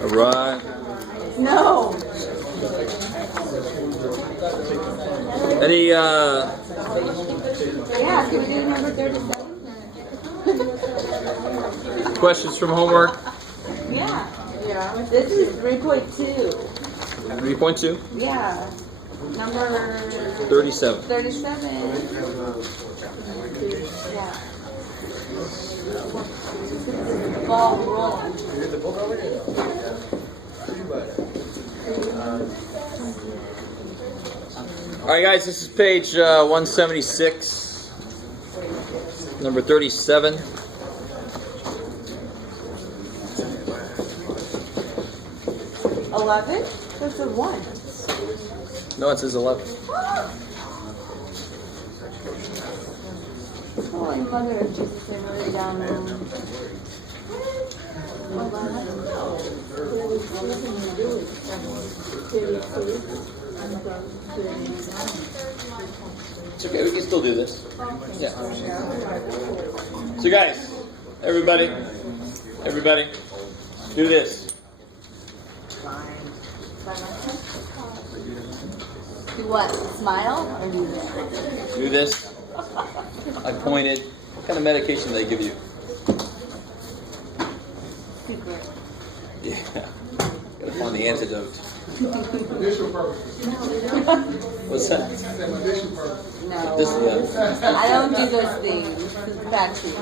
All right. No. Any Yeah, can we do number 37? questions from homework? Yeah. Yeah. This is 3.2. 3.2? Yeah. Number 37. 37. Yeah. Ball rolling. All right, guys, this is page 176, number 37. $11? That's a 1. No, it says 11. Holy Mother of Jesus, I wrote it down wrong. It's okay, we can still do this. Yeah. So, guys, everybody, do this. Do what? Smile or do that? Do this. I pointed. What kind of medication do they give you? Secret. Yeah. Gotta find the antidote. What's that? No. This, I don't do those things. Vaccine.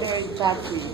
Very vaccine.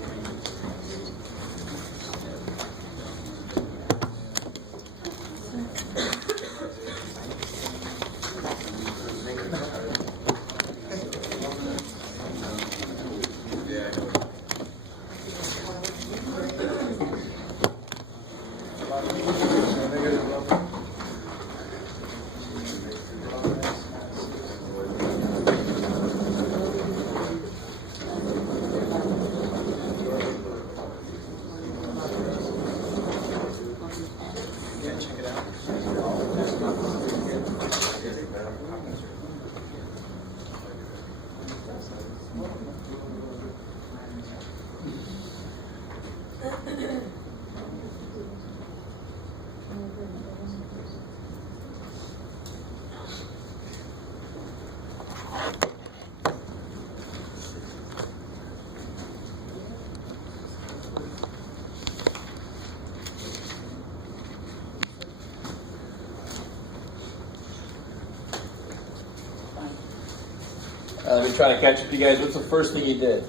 Let me try to catch up to you guys. What's the first thing you did?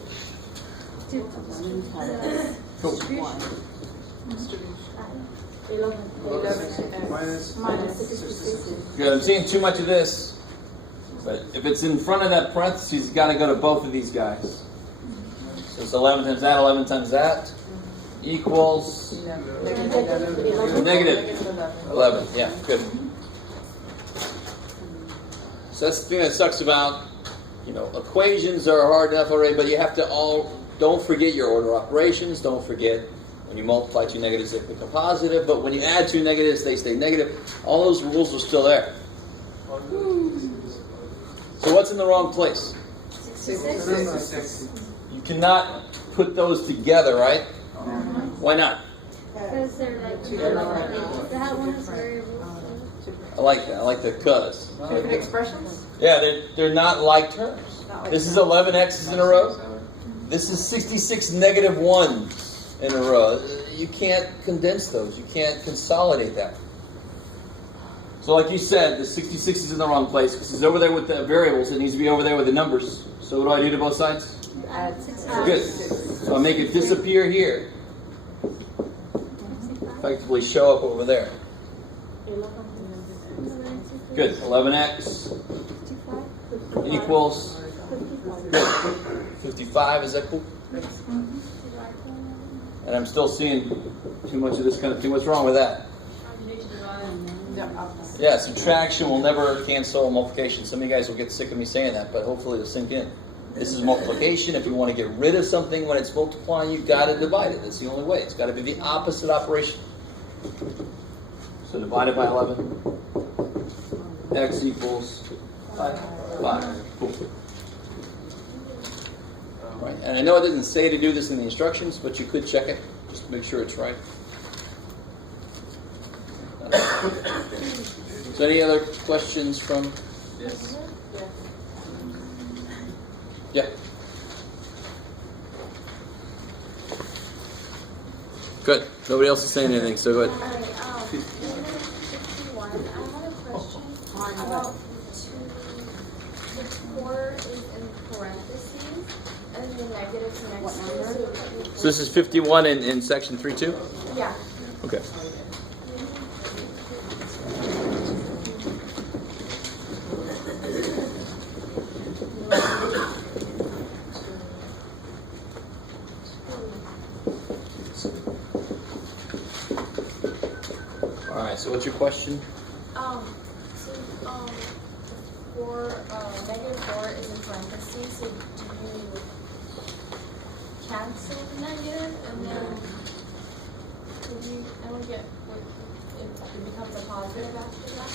Cool. Good. I'm seeing too much of this. But if it's in front of that parentheses, it's got to go to both of these guys. So it's 11 times that, 11 times that, equals negative 11. Yeah, good. So that's the thing that sucks about, equations are hard enough already, but you have to don't forget your order operations. Don't forget when you multiply two negatives, they become positive. But when you add two negatives, they stay negative. All those rules are still there. So what's in the wrong place? 66. You cannot put those together, right? Why not? Because they're like that one is variable. I like that. I like the cuz. Different expressions? Yeah, they're not like terms. This is 11 x's in a row. This is 66 negative 1s in a row. You can't condense those. You can't consolidate that. So like you said, the 66 is in the wrong place because it's over there with the variables. It needs to be over there with the numbers. So what do I do to both sides? Add 6. Good. So I make it disappear here. Effectively show up over there. Good. 11x equals 55. Is that cool? And I'm still seeing too much of this kind of thing. What's wrong with that? Yeah, subtraction will never cancel multiplication. Some of you guys will get sick of me saying that, but hopefully it'll sink in. This is multiplication. If you want to get rid of something when it's multiplying, you've got to divide it. That's the only way. It's got to be the opposite operation. So divided by 11, x equals 5. Cool. Right. And I know it doesn't say to do this in the instructions, but you could check it just to make sure it's right. So any other questions from? Yes. Yeah. Good. Nobody else is saying anything, so go ahead. Alright, in minute 51, I had a question about the 4 is in parentheses, and the negatives next to it. So this is 51 in section 3.2? Yeah. Okay. All right, so what's your question? So, negative 4 is in parentheses, so do you cancel the negative, and then, I don't get what, it becomes a positive after that?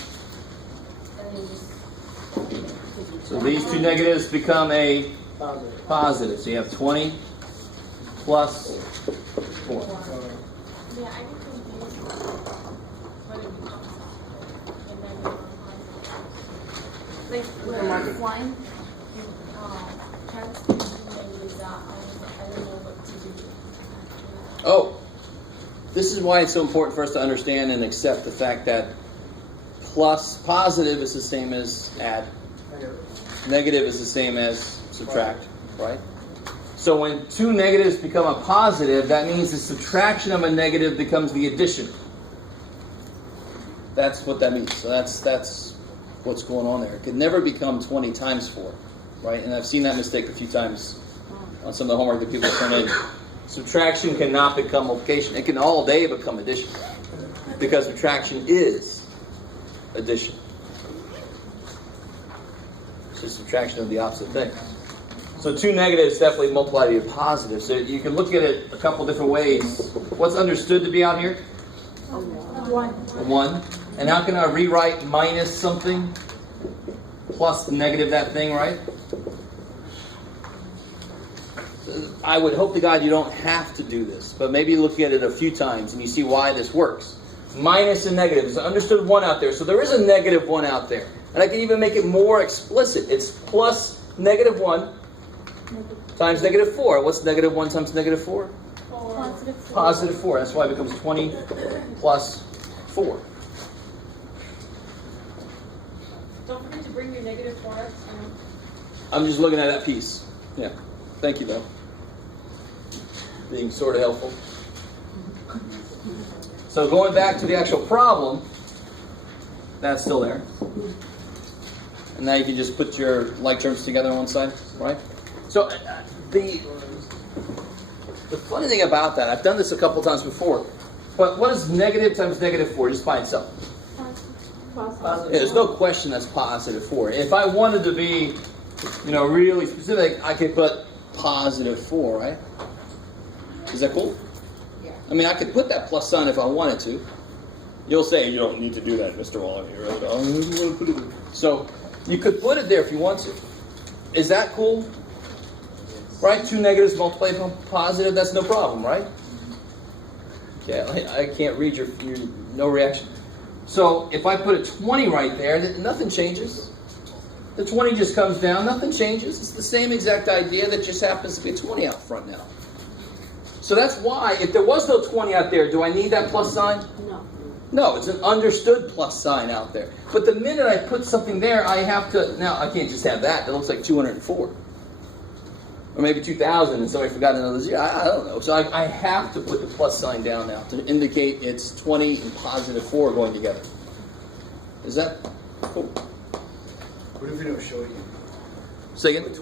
And then you just... So these two negatives become a positive. So you have 20 plus 4. Yeah, I get confused when it becomes a negative or positive. Like, where it's line, cancel negatives out, I don't know what to do after that. Oh, this is why it's so important for us to understand and accept the fact that plus positive is the same as add. Negative is the same as subtract, right? So when two negatives become a positive, that means the subtraction of a negative becomes the addition. That's what that means. So that's what's going on there. It could never become 20 times 4, right? And I've seen that mistake a few times on some of the homework that people turn in. Subtraction cannot become multiplication. It can all day become addition because subtraction is addition. So subtraction of the opposite thing. So two negatives definitely multiply to a positive. So you can look at it a couple different ways. What's understood to be out here? 1. And how can I rewrite minus something plus the negative that thing, right? I would hope to God you don't have to do this, but maybe look at it a few times and you see why this works. Minus and negative. There's an understood 1 out there. So there is a negative 1 out there. And I can even make it more explicit. It's plus negative 1 times negative 4. What's negative 1 times negative 4? Positive 4. Positive 4. That's why it becomes 20 plus 4. Don't forget to bring your negative 4 up. I'm just looking at that piece. Yeah. Thank you, though. Being sort of helpful. So going back to the actual problem, that's still there. And now you can just put your like terms together on one side, right? So the funny thing about that, I've done this a couple times before, but what is negative times negative 4 just by itself? Positive. Yeah, there's no question that's positive 4. If I wanted to be, really specific, I could put positive 4, right? Is that cool? Yeah. I mean, I could put that plus sign if I wanted to. You'll say, you don't need to do that, Mr. Waller. So, you could put it there if you want to. Is that cool? Right? 2 negatives multiplied by positive, that's no problem, right? Okay, I can't read your no reaction. So, if I put a 20 right there, nothing changes. The 20 just comes down, nothing changes. It's the same exact idea that just happens to be a 20 out front now. So that's why, if there was no 20 out there, do I need that plus sign? No. No, it's an understood plus sign out there. But the minute I put something there, I have to, now I can't just have that. That looks like 204. Or maybe 2,000 and somebody forgot another zero. I don't know. So I have to put the plus sign down now to indicate it's 20 and positive 4 going together. Is that cool? What if we don't show you? Say again?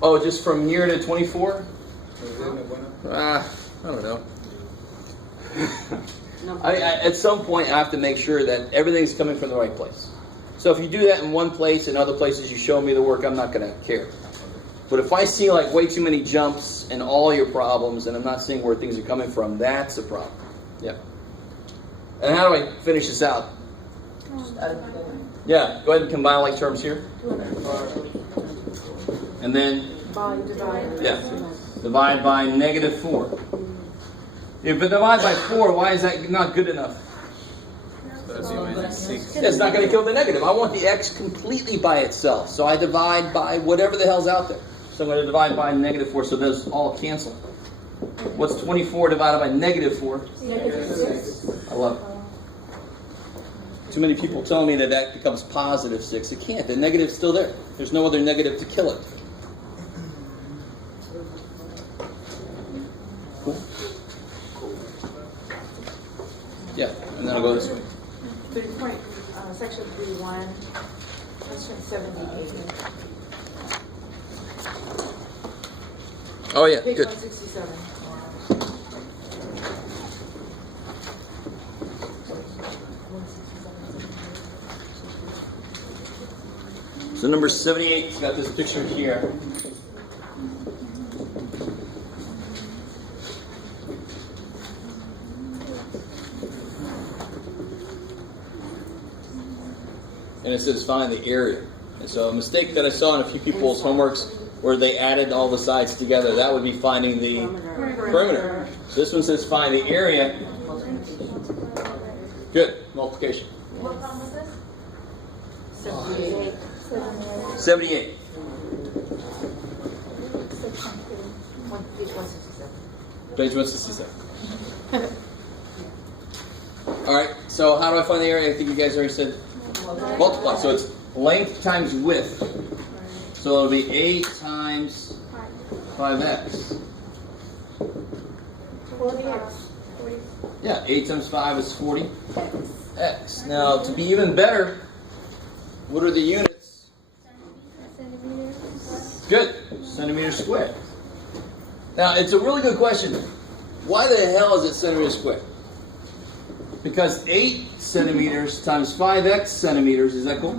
Oh, just from here to 24? I don't know. At some point, I have to make sure that everything's coming from the right place. So if you do that in one place and other places you show me the work, I'm not going to care. But if I see like way too many jumps in all your problems and I'm not seeing where things are coming from, that's a problem. Yeah. And how do I finish this out? Yeah, go ahead and combine like terms here. And then, yeah, divide by -4. If you divide by 4, why is that not good enough? It's not going to kill the negative. I want the x completely by itself. So I divide by whatever the hell's out there. So I'm going to divide by -4, so those all cancel. What's 24 divided by -4? I love it. Too many people tell me that that becomes positive 6. It can't. The negative's still there. There's no other negative to kill it. Cool. Yeah, and then I'll go this way. Section 3.1, question 78. Oh yeah, Page good. 167. So number 78's got this picture here. And it says find the area. And so a mistake that I saw in a few people's homeworks where they added all the sides together, that would be finding the perimeter. So this one says find the area. Good, multiplication. What problem was this? 78. 78. Page 167. Page 167. Alright, so how do I find the area? I think you guys already said multiply. So it's length times width. So it'll be 8 times 5x. 40x. Yeah, 8 times 5 is 40. X. Now, to be even better, what are the units? Good. Centimeters squared. Now, it's a really good question. Why the hell is it centimeters squared? Because 8 centimeters times 5x centimeters is equal.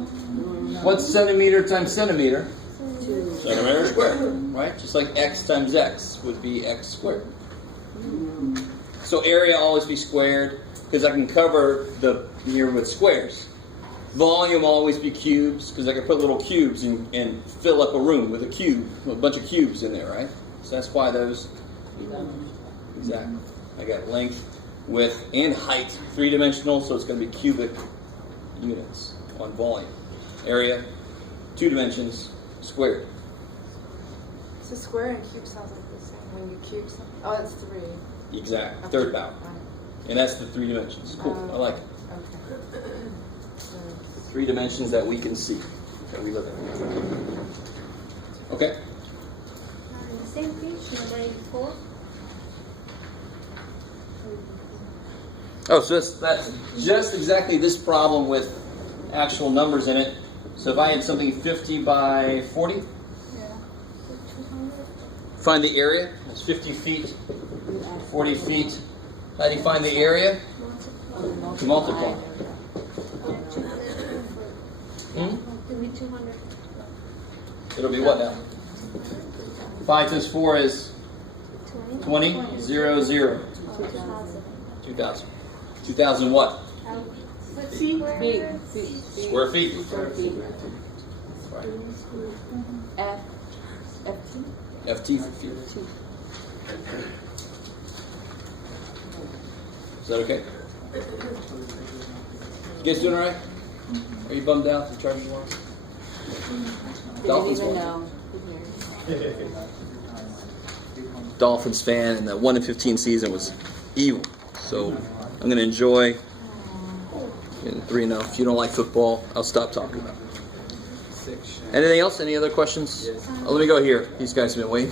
What's centimeter times centimeter? Centimeter squared, right? Just like x times x would be x squared. So area always be squared because I can cover the here with squares. Volume always be cubes because I can put little cubes and fill up a room with a cube, a bunch of cubes in there, right? So that's why those. Exactly. I got length, width, and height, 3-dimensional, so it's going to be cubic units on volume. Area, 2 dimensions, squared. So square and cube sounds like the same. When you cube something. Oh, that's 3. Exactly. Third power. And that's the 3 dimensions. Cool. I like it. Okay. 3 dimensions that we can see, that we live in. Okay? Same page, number 84. Oh, so that's just exactly this problem with actual numbers in it. So if I had something 50 by 40, find the area. That's 50 feet, 40 feet. How do you find the area? Multiply. It'll be what now? 5 times 4 is 20, 0, 0. 2,000. 2,000 what? Square feet. FT for feet. Is that okay? You guys doing all right? Are you bummed out the Chargers won? Dolphins won. Dolphins fan, and the 1-15 season was evil. So I'm going to enjoy getting 3-0. If you don't like football, I'll stop talking about it. Anything else? Any other questions? Oh, let me go here. These guys have been waiting.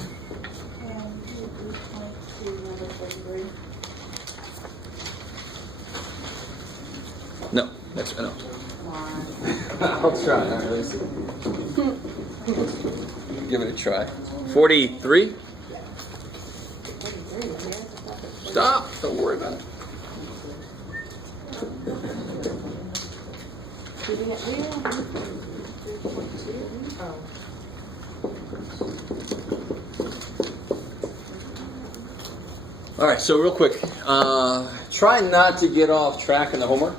No. Next one. No. I'll try. All right, let's see. Give it a try. 43. Stop. Don't worry about it. All right, so real quick, try not to get off track in the homework.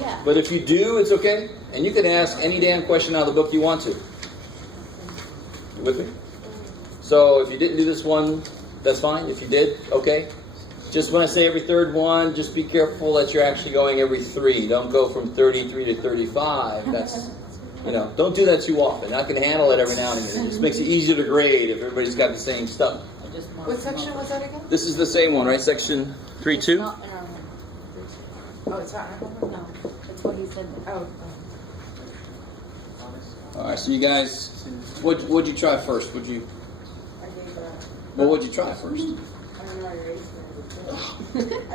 Yeah. But if you do, it's okay. And you can ask any damn question out of the book you want to. You with me? So if you didn't do this one, that's fine. If you did, okay. Just when I say every third one, just be careful that you're actually going every 3. Don't go from 33 to 35. That's, don't do that too often. I can handle it every now and again. It just makes it easier to grade if everybody's got the same stuff. What section was that again? This is the same one, right? Section 3-2? Not in our home. Oh, it's not in our home? No, that's what he said. Oh. All right, so you guys, what'd you try first? I gave What would you try first? I don't know, I erased it. I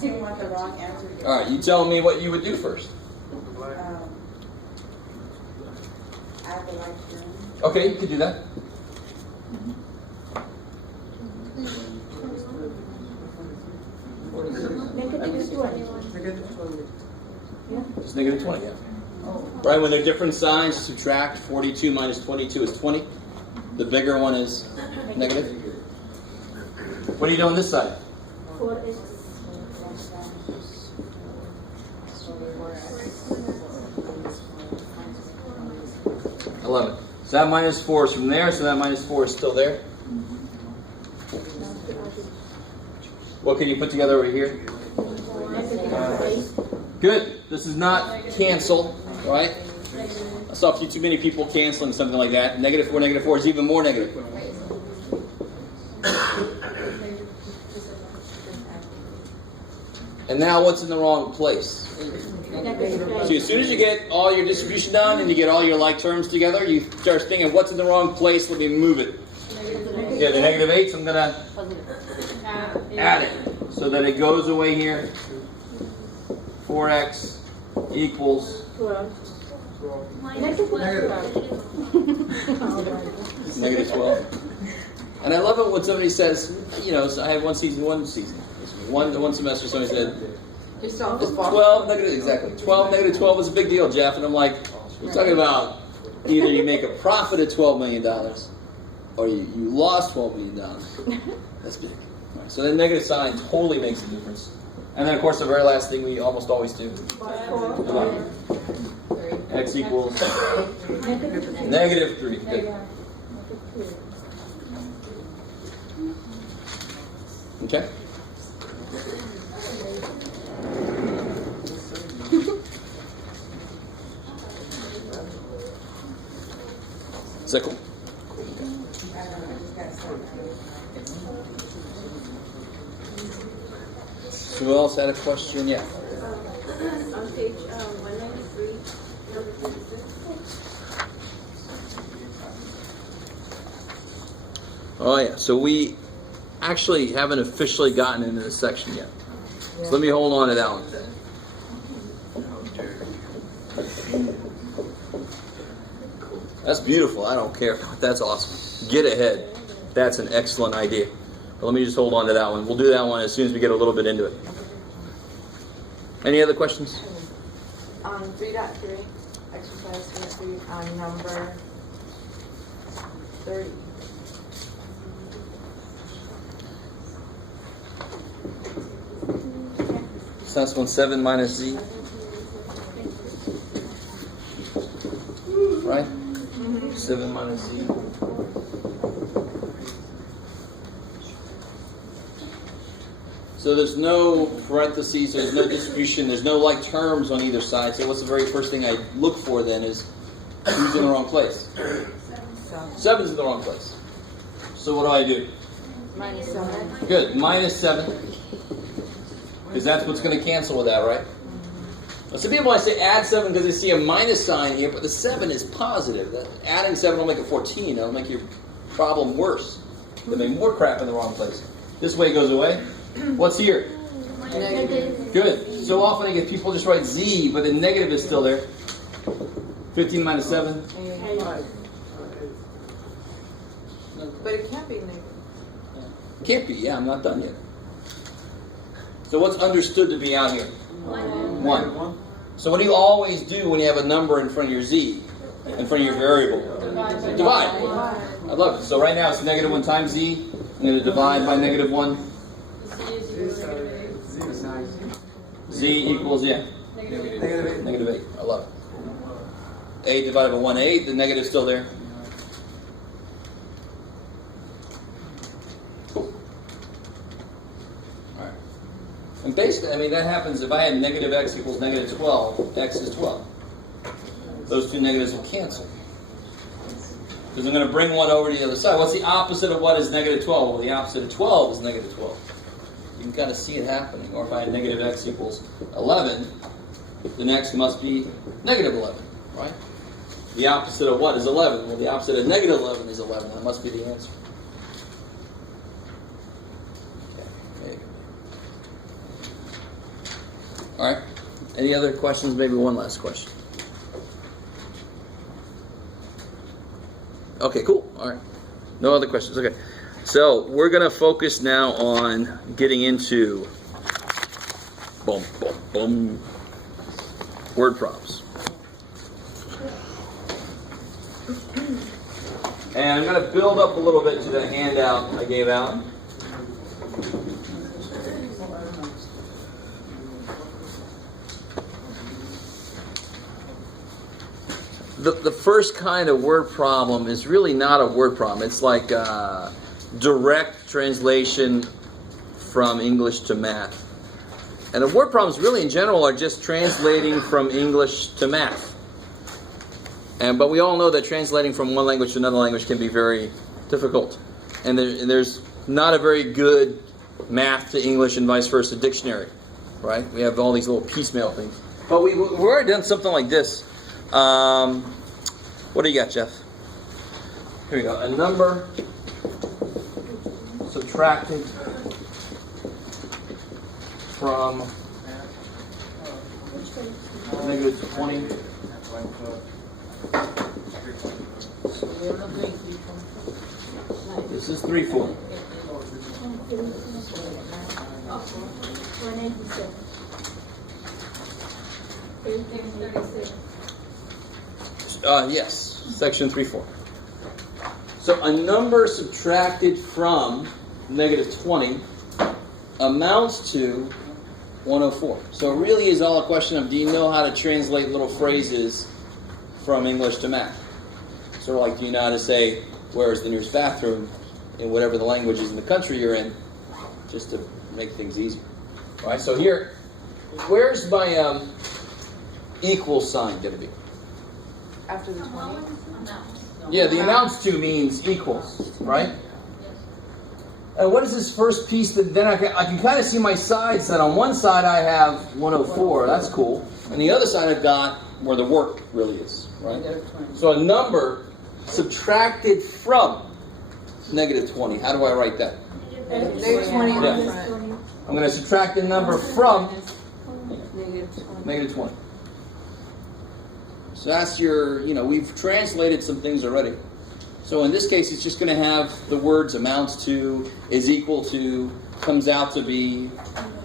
didn't want the wrong answer. All right, you tell me what you would do first. Add the like term. Okay, you could do that. Negative 20. Just negative 20, yeah. Right, when they're different signs, subtract. 42 minus 22 is 20. The bigger one is negative. What are you doing this side? 4x. 11. So that minus 4 is from there, so that minus 4 is still there. What can you put together over here? Good. This is not cancel, right? I saw too many people canceling something like that. Negative 4 is even more negative. And now what's in the wrong place? See, as soon as you get all your distribution done and you get all your like terms together, you start thinking, what's in the wrong place? Let me move it. Yeah, the negative 8, so I'm going to add it so that it goes away here. 4x equals negative 12. And I love it when somebody says, so I had one semester, somebody said, it's 12 negative, exactly. 12 negative 12 is a big deal, Jeff. And I'm like, we're talking about either you make a profit of $12 million or you lost $12 million. That's big. Right, so the negative sign totally makes a difference. And then, of course, the very last thing we almost always do. X equals negative 3. Good. Okay? Is that cool? Who else had a question? Yeah. On page 193, number 36. Oh yeah. So we actually haven't officially gotten into this section yet. So let me hold on to that one. That's beautiful. I don't care. That's awesome. Get ahead. That's an excellent idea. But let me just hold on to that one. We'll do that one as soon as we get a little bit into it. Any other questions? 3.3, exercise 3 on number 30. So that's 7 minus z. Right? 7 minus z. So there's no parentheses, there's no distribution, there's no like terms on either side. So what's the very first thing I look for then is who's in the wrong place? 7's in the wrong place. So what do I do? Minus 7. Good, minus 7. Because that's what's going to cancel with that, right? Now, some people might say add 7 because they see a minus sign here, but the 7 is positive. Adding 7 will make it 14. That'll make your problem worse. There'll be more crap in the wrong place. This way it goes away. What's here? Negative. Good. So often I get people just write z, but the negative is still there. 15 minus 7. But it can't be negative. Can't be. Yeah, I'm not done yet. So what's understood to be out here? 1. So what do you always do when you have a number in front of your z, in front of your variable? Divide. I love it. So right now it's negative 1 times z. I'm going to divide by negative 1. Z equals, yeah. Negative 8. I love it. 8 divided by 1, 8. The negative's still there. Cool. Alright. And basically, I mean, that happens if I had negative x equals negative 12, x is 12. Those two negatives will cancel. Because I'm going to bring one over to the other side. What's the opposite of what is negative 12? Well, the opposite of 12 is negative 12. You can kind of see it happening. Or if I had negative x equals 11, the next must be negative 11, right? The opposite of what is 11? Well, the opposite of negative 11 is 11. That must be the answer. Okay. All right. Any other questions? Maybe one last question. Okay, cool. All right. No other questions. Okay. So we're going to focus now on getting into word problems. And I'm going to build up a little bit to the handout I gave out. The first kind of word problem is really not a word problem. It's like direct translation from English to math. And the word problems really in general are just translating from English to math. But we all know that translating from one language to another language can be very difficult. And there's not a very good math to English and vice versa dictionary, right? We have all these little piecemeal things. But we've already done something like this. What do you got, Jeff? Here we go. A number subtracted from negative 20. This is 3/4. 186. Yes, section 3/4. So a number subtracted from negative 20 amounts to 104. So it really is all a question of, do you know how to translate little phrases from English to math? Sort of like, do you know how to say, where is the nearest bathroom in whatever the language is in the country you're in, just to make things easier. All right, so here, where's my equal sign going to be? After the 20? Yeah, the amounts to means equals, right? And what is this first piece that then I can kind of see my sides, that on one side I have 104, that's cool. And the other side I've got where the work really is, right? So a number subtracted from negative 20. How do I write that? Negative 20 in the front. I'm going to subtract the number from Negative 20. negative 20. So that's your, we've translated some things already. So in this case, it's just going to have the words amounts to, is equal to, comes out to be,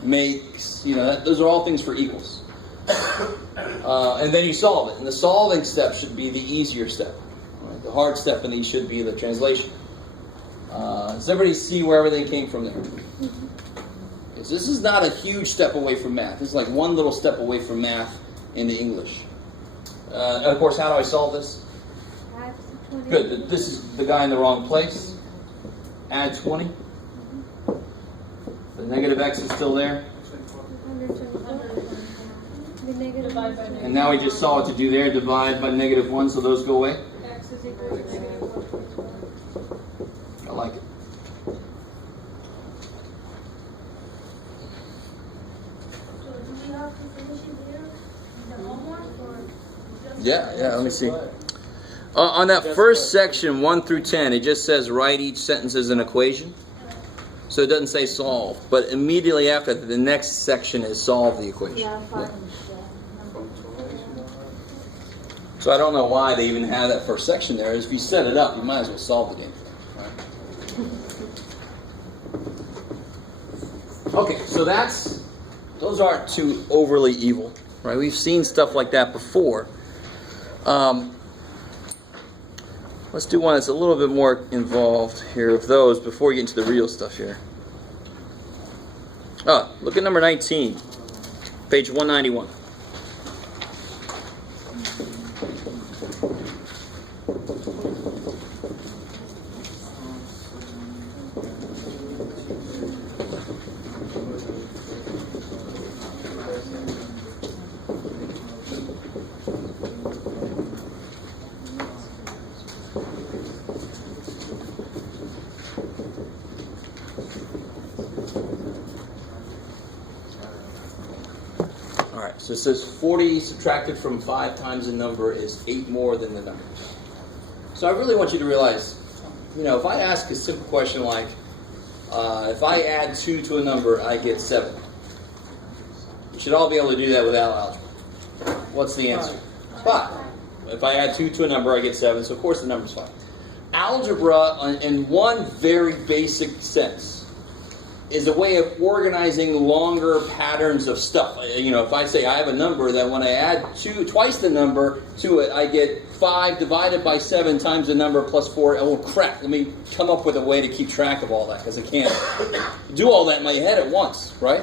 makes, those are all things for equals. And then you solve it. And the solving step should be the easier step. Right? The hard step in these should be the translation. Does everybody see where everything came from there? Okay, so this is not a huge step away from math. This is like one little step away from math into English. And of course, how do I solve this? Good. This is the guy in the wrong place. Add 20. The negative x is still there. And now we just saw what to do there. Divide by negative 1, so those go away. X is equal to negative 1. I like it. So do we have to finish it here? The homework or just... Yeah, let me see. On that first section, 1 through 10, it just says write each sentence as an equation. So it doesn't say solve. But immediately after, the next section is solve the equation. Yeah. So I don't know why they even have that first section there. If you set it up, you might as well solve the damn thing. Right? Okay, so those aren't too overly evil. Right? We've seen stuff like that before. Let's do one that's a little bit more involved here of those before we get into the real stuff here. Look at number 19, page 191. So it says 40 subtracted from 5 times the number is 8 more than the number. So I really want you to realize, if I ask a simple question like, if I add 2 to a number, I get 7. You should all be able to do that without algebra. What's the answer? 5. If I add 2 to a number, I get 7, so of course the number's 5. Algebra, in one very basic sense, is a way of organizing longer patterns of stuff. If I say I have a number that when I add twice the number to it, I get 5 divided by 7 times the number plus 4. Oh crap, let me come up with a way to keep track of all that, because I can't do all that in my head at once, right?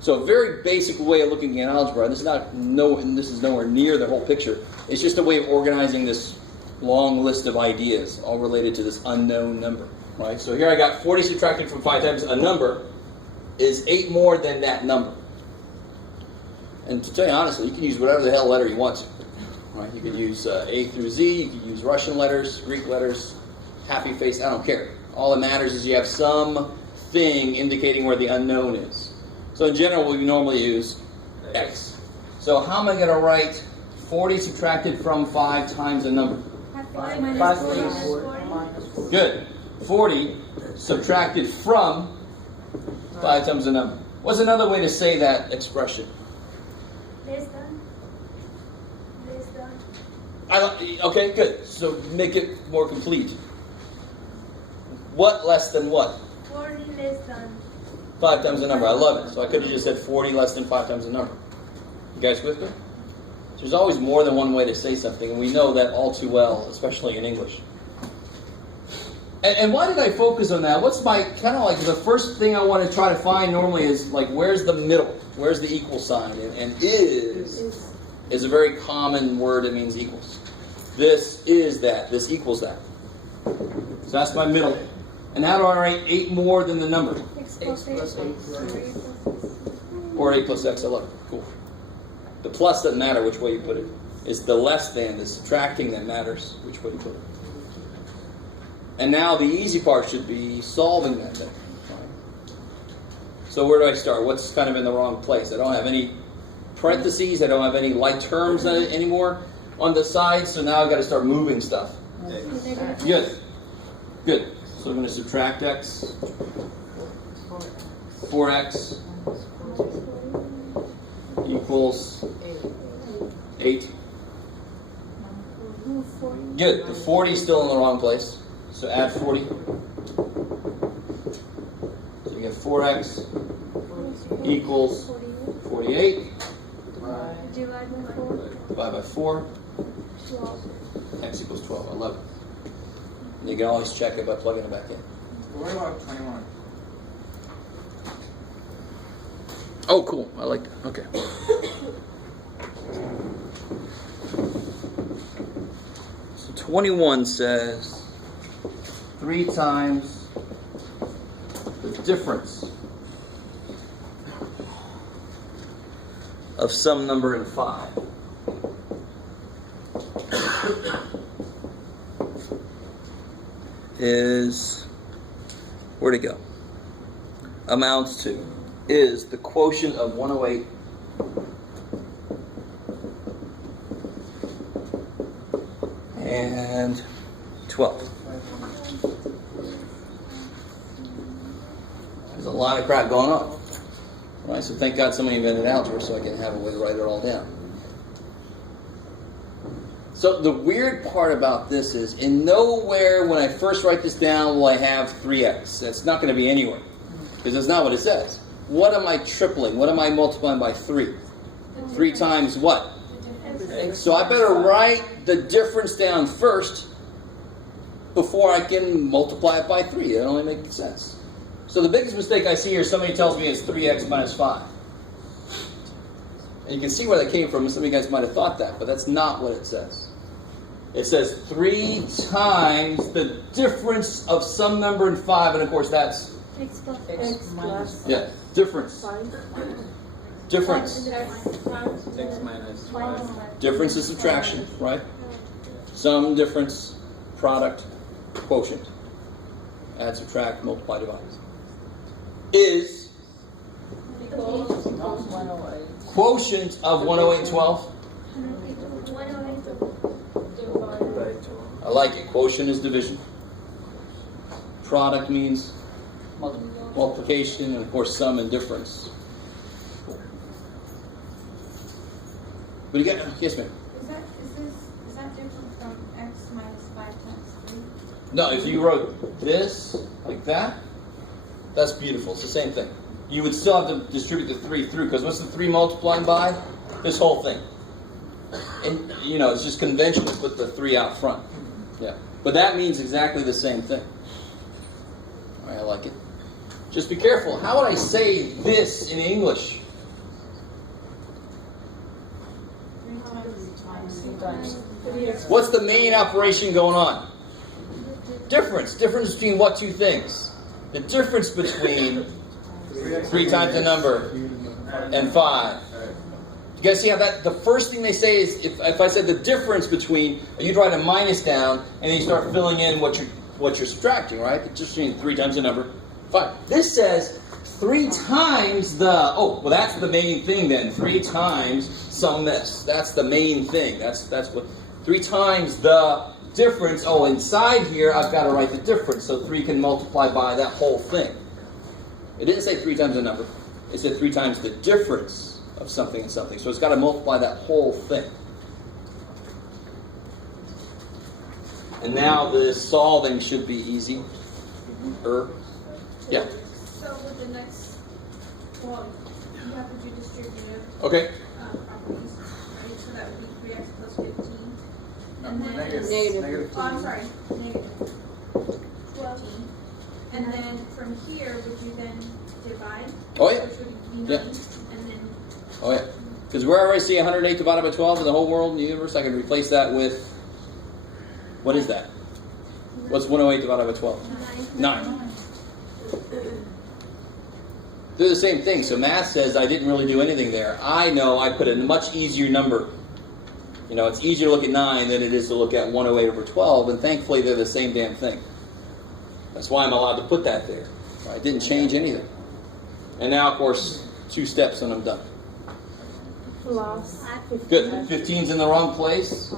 So a very basic way of looking at algebra, this is nowhere near the whole picture. It's just a way of organizing this long list of ideas, all related to this unknown number. Right? So here I got 40 subtracted from 5 times a number is 8 more than that number. And to tell you honestly, you can use whatever the hell letter you want to. Right? You could use A through Z, you could use Russian letters, Greek letters, happy face, I don't care. All that matters is you have some thing indicating where the unknown is. So in general, we normally use X. So how am I going to write 40 subtracted from 5 times a number? 5 minus 4. Good. 40 subtracted from 5 times the number. What's another way to say that expression? Less than. Okay, good. So make it more complete. What less than what? 40 less than. 5 times the number. I love it. So I could have just said 40 less than 5 times the number. You guys with me? There's always more than one way to say something, and we know that all too well, especially in English. And why did I focus on that? What's my, kind of like the first thing I want to try to find normally is like, where's the middle? Where's the equal sign? And is a very common word that means equals. This is that. This equals that. So that's my middle. And how do I write 8 more than the number? X plus 8. Or 8 plus X, I love it. Cool. The plus doesn't matter which way you put it. It's the less than, the subtracting that matters which way you put it. And now the easy part should be solving that thing. Right? So where do I start? What's kind of in the wrong place? I don't have any parentheses. I don't have any like terms anymore on the side. So now I've got to start moving stuff. Good. Good. So I'm going to subtract X. 4X equals 8. Good. The 40 is still in the wrong place. So add 40. So you get 4X equals 48. Divide by 4. Divide by 4. 12. X equals 12. I love it. And you can always check it by plugging it back in. What about 21? Oh, cool. I like that. Okay. So 21 says 3 times the difference of some number in 5. Is, where'd it go? Amounts to, is the quotient of 108 and 12. There's a lot of crap going on. Right? So thank God somebody invented algebra so I can have a way to write it all down. So the weird part about this is, in nowhere when I first write this down will I have 3x. That's not going to be anywhere, because that's not what it says. What am I tripling? What am I multiplying by 3? 3 times what? So I better write the difference down first before I can multiply it by 3. It only makes sense. So the biggest mistake I see here, somebody tells me it's 3x minus 5. And you can see where that came from. Some of you guys might have thought that, but that's not what it says. It says 3 times the difference of some number in 5, and of course that's X plus X plus difference. 5. Difference. X minus 5. Difference is subtraction, right? Sum, difference, product, quotient. Add, subtract, multiply, divide. Is quotient of 108 and 12? 108 I like it. Quotient is division. Product means multiplication, and of course sum and difference. But you got, yes ma'am? Is that different from x minus 5 times 3? No, if you wrote this like that, that's beautiful. It's the same thing. You would still have to distribute the 3 through, because what's the 3 multiplying by? This whole thing. And, you know, it's just conventional to put the 3 out front. Yeah. But that means exactly the same thing. All right, I like it. Just be careful. How would I say this in English? 3 times. What's the main operation going on? Difference. Difference between what two things? The difference between 3 times the number and 5. You guys see how that, the first thing they say is, if I said the difference between, you'd write a minus down, and then you start filling in what you're subtracting, right? The difference between 3 times the number, 5. This says 3 times the, oh, well that's the main thing then. 3 times some this. That's the main thing. That's what, 3 times the difference. Oh, inside here I've got to write the difference, so 3 can multiply by that whole thing. It didn't say 3 times the number. It said 3 times the difference of something and something. So it's got to multiply that whole thing. And now the solving should be easy. Yeah. So with the next, well, you have to do distributive Okay. properties, right? So that would be 3x plus 15. And then, Negative. oh, I'm sorry, negative 15. And then from here, would you then divide? Oh yeah. Which would be 9. Yeah. And then, Oh yeah. Because where I already see 108 divided by 12 in the whole world in the universe, I can replace that with, what is that? What's 108 divided by 12? 9. They're the same thing. So math says I didn't really do anything there. I know I put a much easier number. You know, it's easier to look at 9 than it is to look at 108 over 12, and thankfully they're the same damn thing. That's why I'm allowed to put that there. I didn't change anything. And now, of course, 2 steps and I'm done. Plus. Good. 15's in the wrong place.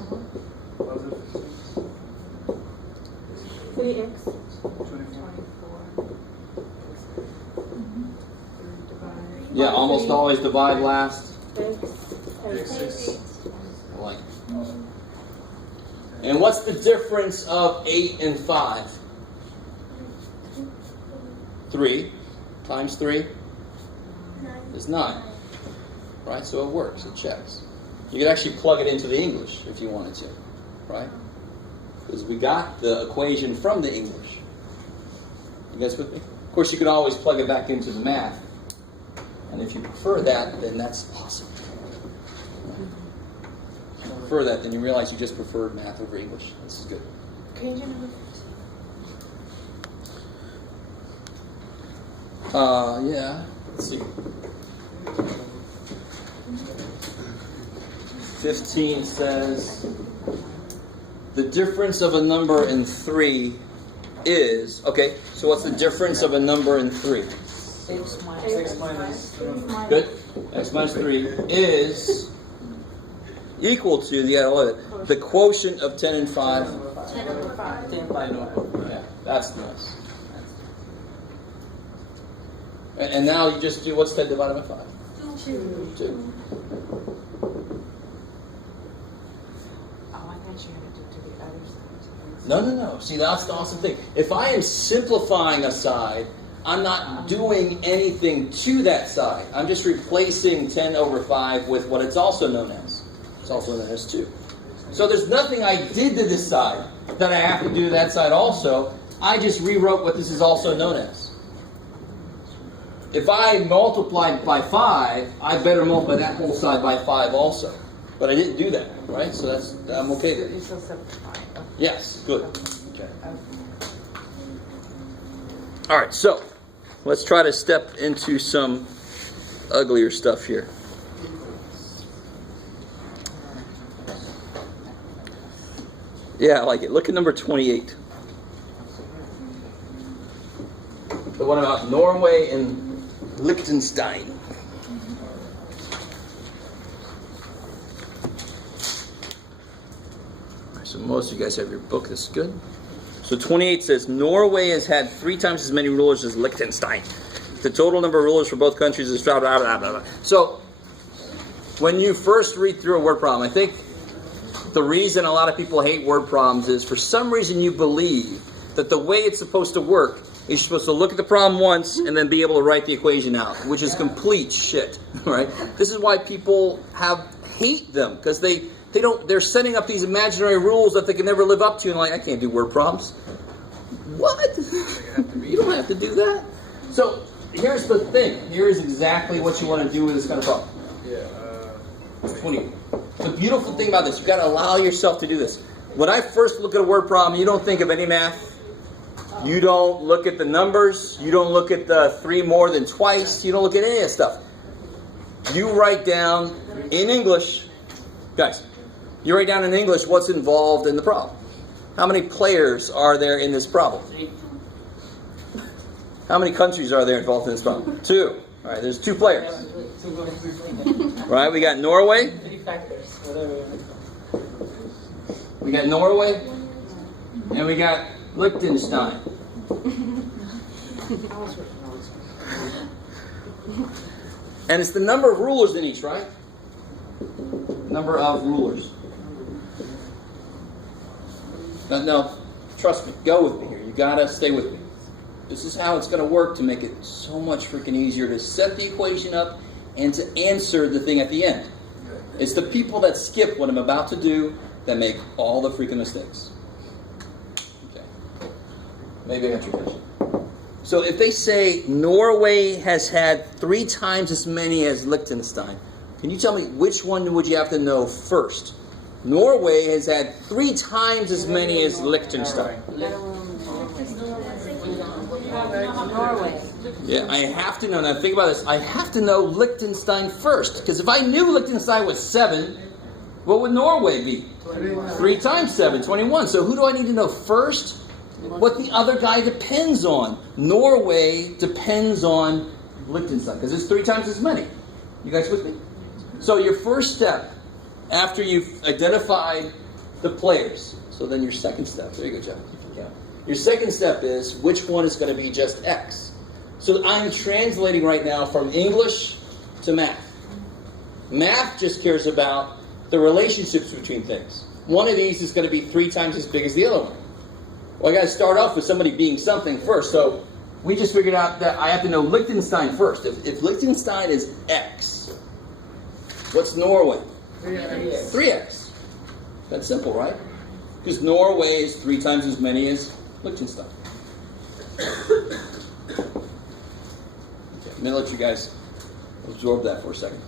3x. 24. Yeah, almost always divide last. X. I like it. And what's the difference of 8 and 5? 3 times 3 is 9. Right? So it works. It checks. You could actually plug it into the English if you wanted to. Right? Because we got the equation from the English. You guys with me? Of course, you could always plug it back into the math. And if you prefer that, then that's possible. If you prefer that, then you realize you just preferred math over English. This is good. Can you do number 15? Yeah. Let's see. 15 says the difference of a number in 3 is, okay, so what's the difference of a number in 3? 6 minus. Good. X minus 3 is equal to the quotient of 10 and 5. 10 over 5. 10 by no. Yeah, that's nice. And now you just do, what's 10 divided by 5? 2. 2. Oh, I thought you had to do to the other side. No. See, that's the awesome thing. If I am simplifying a side, I'm not doing anything to that side. I'm just replacing 10 over 5 with what it's also known as. It's also known as 2. So there's nothing I did to this side that I have to do to that side also. I just rewrote what this is also known as. If I multiplied by 5, I better multiply that whole side by 5 also. But I didn't do that, right? So I'm okay there. It's still simplified. Yes, good. Okay. All right, so let's try to step into some uglier stuff here. Yeah, I like it. Look at number 28. The one about Norway and Liechtenstein. So most of you guys have your book. That's good. So 28 says, Norway has had 3 times as many rulers as Liechtenstein. The total number of rulers for both countries is blah, blah, blah, blah, blah. So when you first read through a word problem, I think the reason a lot of people hate word problems is for some reason you believe that the way it's supposed to work is you're supposed to look at the problem once and then be able to write the equation out, which is complete shit, right? This is why people hate them, because they're setting up these imaginary rules that they can never live up to, and like, I can't do word problems. What? You don't have to do that. So here's the thing. Here's exactly what you want to do with this kind of problem. 20. The beautiful thing about this, you've got to allow yourself to do this. When I first look at a word problem, you don't think of any math. You don't look at the numbers. You don't look at the 3 more than twice. You don't look at any of that stuff. You write down in English, guys, you write down in English what's involved in the problem. How many players are there in this problem? How many countries are there involved in this problem? 2. All right, there's 2 players. Right, we got Norway. 3 factors, whatever. We got Norway. And we got Liechtenstein. And it's the number of rulers in each, right? Number of rulers. Now, trust me, go with me here. You gotta stay with me. This is how it's gonna work to make it so much freaking easier to set the equation up and to answer the thing at the end. It's the people that skip what I'm about to do that make all the freaking mistakes. Okay. Maybe I got your attention. So if they say Norway has had 3 times as many as Liechtenstein, can you tell me which one would you have to know first? Norway has had 3 times as many as Liechtenstein. Norway. Yeah, I have to know. Now think about this. I have to know Liechtenstein first. Because if I knew Liechtenstein was 7, what would Norway be? 3 times 7, 21. So who do I need to know first? What the other guy depends on. Norway depends on Liechtenstein. Because it's 3 times as many. You guys with me? So your first step, after you've identified the players, so then your second step, there you go, Jeff. Your second step is, which one is going to be just X? So I'm translating right now from English to math. Math just cares about the relationships between things. One of these is going to be 3 times as big as the other one. Well, I got to start off with somebody being something first. So we just figured out that I have to know Liechtenstein first. If Liechtenstein is X, what's Norway? 3X. That's simple, right? Because Norway is 3 times as many as Liechtenstein. Okay, I'm going to let you guys absorb that for a second.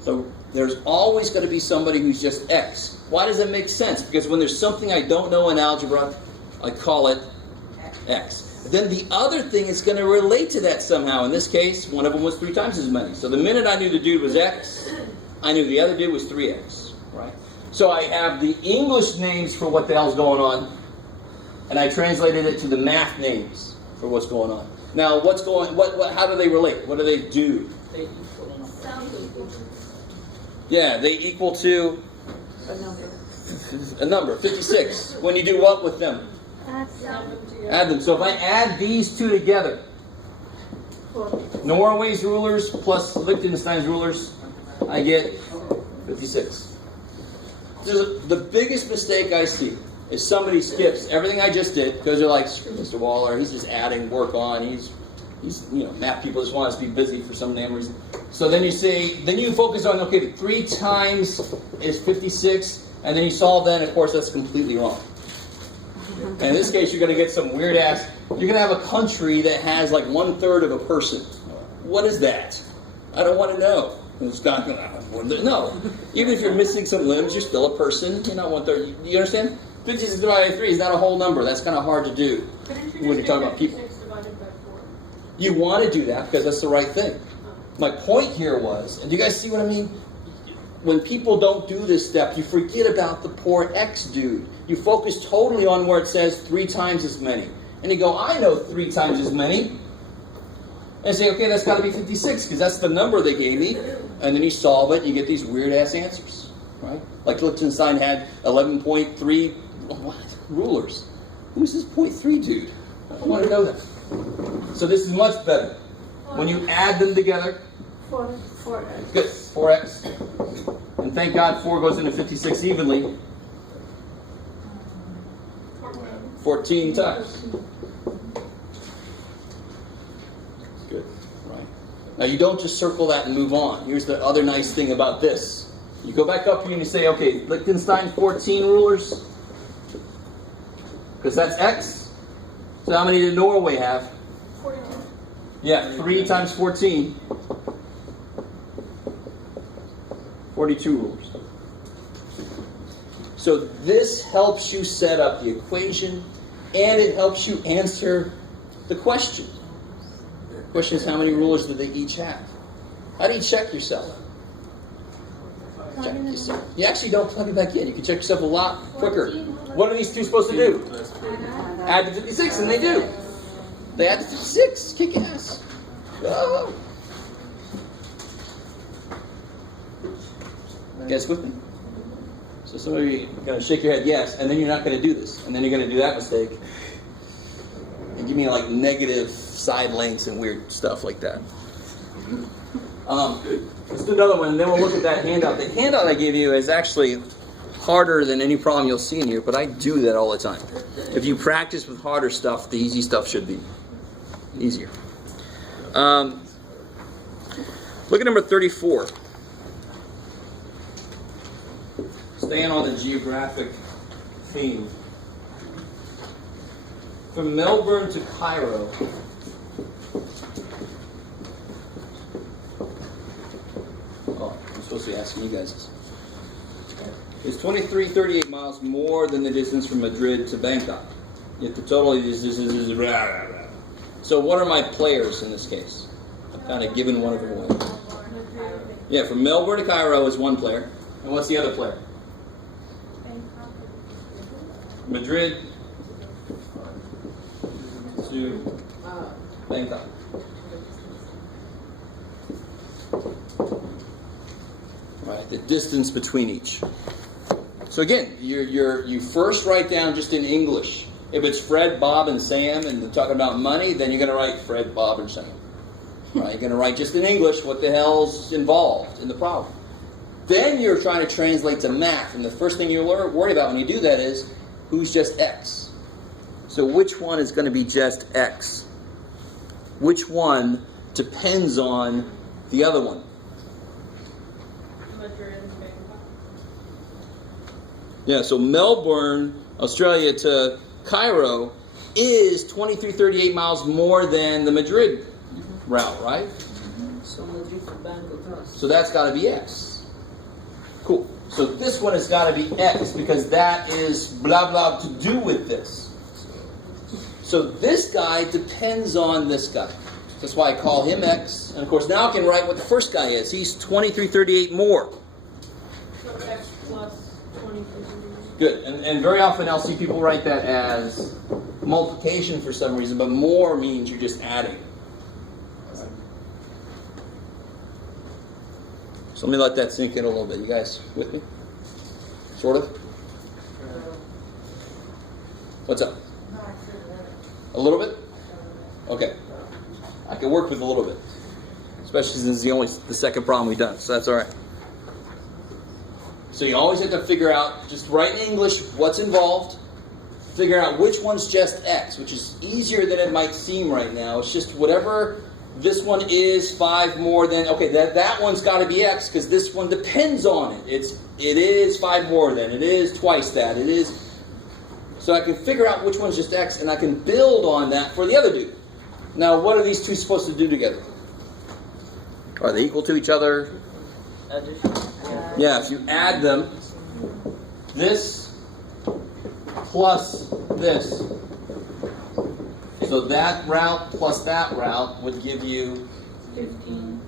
So there's always going to be somebody who's just X. Why does that make sense? Because when there's something I don't know in algebra, I call it X. Then the other thing is going to relate to that somehow. In this case, one of them was 3 times as many. So the minute I knew the dude was X, I knew the other dude was 3X, right? So I have the English names for what the hell's going on, and I translated it to the math names for what's going on. Now, how do they relate? What do they do? They equal. Yeah, they equal to a number, 56. When you do what with them? Add them. So if I add these 2 together, Norway's rulers plus Liechtenstein's rulers, I get 56. The biggest mistake I see is somebody skips everything I just did because they're like, screw Mr. Waller, he's just adding work on, he's math people just want us to be busy for some damn reason. So then you focus on, okay, 3 times is 56, and then you solve that, and of course that's completely wrong. And in this case, you're going to get some weird ass, you're going to have a country that has like 1/3 of a person. What is that? I don't want to know. It's not, no. Even if you're missing some limbs, you're still a person. You're not 1/3. You understand? 56 divided by 3 is not a whole number. That's kind of hard to do when you're talking about people. You want to do that because that's the right thing. My point here was, and do you guys see what I mean? When people don't do this step, you forget about the poor X dude. You focus totally on where it says 3 times as many. And you go, I know 3 times as many. And say, okay, that's got to be 56 because that's the number they gave me. And then you solve it and you get these weird-ass answers, right? Like Liechtenstein had 11.3 rulers. Who's this 0.3 dude? I want to know that. So this is much better. When you add them together, 4x. good, 4x. And thank God 4 goes into 56 evenly. 14 times. Good, right. Now you don't just circle that and move on. Here's the other nice thing about this. You go back up here and you say, okay, Liechtenstein 14 rulers. Because that's x. So how many did Norway have? 42. Yeah, 3 times 14. 42 rulers. So this helps you set up the equation, and it helps you answer the question. The question is, how many rulers do they each have? How do you check yourself? Check yourself. You actually don't plug it back in. You can check yourself a lot quicker. What are these two supposed to do? Add to 56, and they do. They add to 56. Kick ass. Oh. You guys with me? So some of you are going to shake your head yes, and then you're not going to do this. And then you're going to do that mistake. And give me like negative side lengths and weird stuff like that. Let's do another one, and then we'll look at that handout. The handout I gave you is actually harder than any problem you'll see in here, but I do that all the time. If you practice with harder stuff, the easy stuff should be easier. Look at number 34. Staying on the geographic theme. From Melbourne to Cairo. Oh, I'm supposed to be asking you guys this. Is 2338 miles more than the distance from Madrid to Bangkok? Yet the total is So what are my players in this case? I've kind of given one of them away. Yeah, from Melbourne to Cairo is one player. And what's the other player? Madrid to Bangkok. Right, the distance between each. So again, you first write down just in English. If it's Fred, Bob, and Sam, and they're talking about money, then you're going to write Fred, Bob, and Sam. Right? You're going to write just in English what the hell's involved in the problem. Then you're trying to translate to math, and the first thing you worry about when you do that is who's just X. So which one is going to be just X? Which one depends on the other one? Yeah, so Melbourne, Australia to Cairo is 2338 miles more than the Madrid route, right? So that's got to be X. Cool. So this one has got to be X because that is blah blah to do with this. So this guy depends on this guy. That's why I call him X. And of course now I can write what the first guy is. He's 2338 more. So X plus 2338. Good. And very often I'll see people write that as multiplication for some reason, but more means you're just adding. So let me let that sink in a little bit. You guys with me? Sort of? What's up? A little bit? Okay. I can work with a little bit. Especially since it's the second problem we've done. So that's all right. So you always have to figure out, just write in English what's involved. Figure out which one's just X, which is easier than it might seem right now. It's just whatever this one is 5 more than, okay, that one's got to be X because this one depends on it. It is 5 more than, it is twice that, it is. So I can figure out which one's just X and I can build on that for the other dude. Now, what are these two supposed to do together? Are they equal to each other? Yeah, if you add them, this plus this. So that route plus that route would give you 15.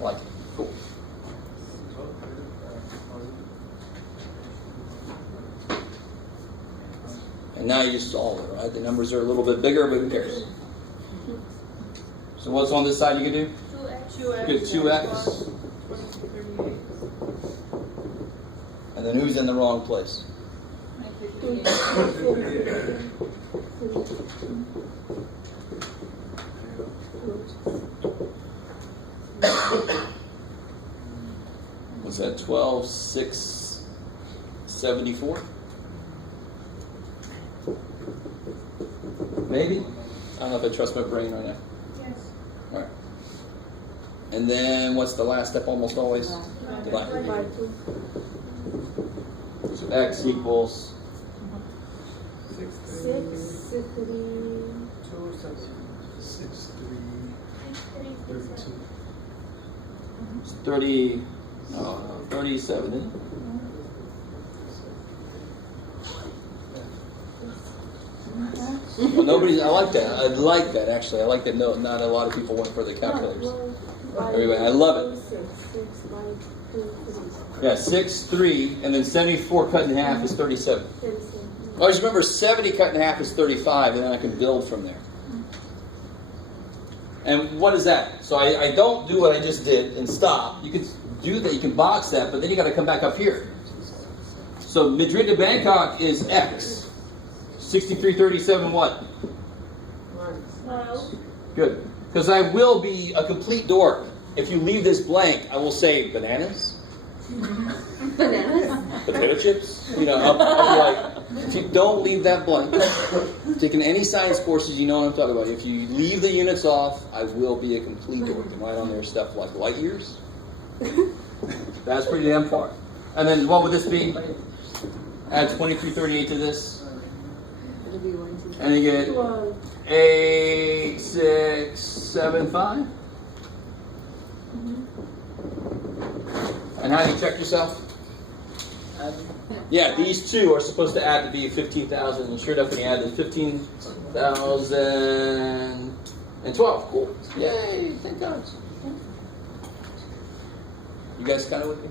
like cool. And now you solve it, right? The numbers are a little bit bigger, but who cares? So what's on this side you can do? 2x. Good, 2x. 2238. And then who's in the wrong place? 2238. What's that? 12,674? Maybe? I don't know if I trust my brain right now. Yes. Alright. And then what's the last step almost always? Divide. Divide 2. So x equals 6, 3. 6, 30, 37, isn't it? Well, nobody, I like that. I like that actually. I like that. No, not a lot of people went for the calculators. Everybody, I love it. 6 by 2, 3. Yeah, 6, 3, and then 74 cut in half is 37. 37. Always remember 70 cut in half is 35, and then I can build from there. And what is that? So I don't do what I just did and stop. You can do that, you can box that, but then you got to come back up here. So Madrid to Bangkok is X. 6337 what? Miles. Good. Because I will be a complete dork. If you leave this blank, I will say bananas? Bananas? Potato chips? You know, I'll be like, if you don't leave that blank, taking any science courses, you know what I'm talking about. If you leave the units off, I will be a complete dork. And write on there stuff like light years. That's pretty damn far. And then what would this be? Add 2338 to this. And you get 8675. And how do you check yourself? Yeah, these two are supposed to add to be 15,000, and sure enough, when you add the 15,012. Cool. Yay! Thank God. You guys kind of with me?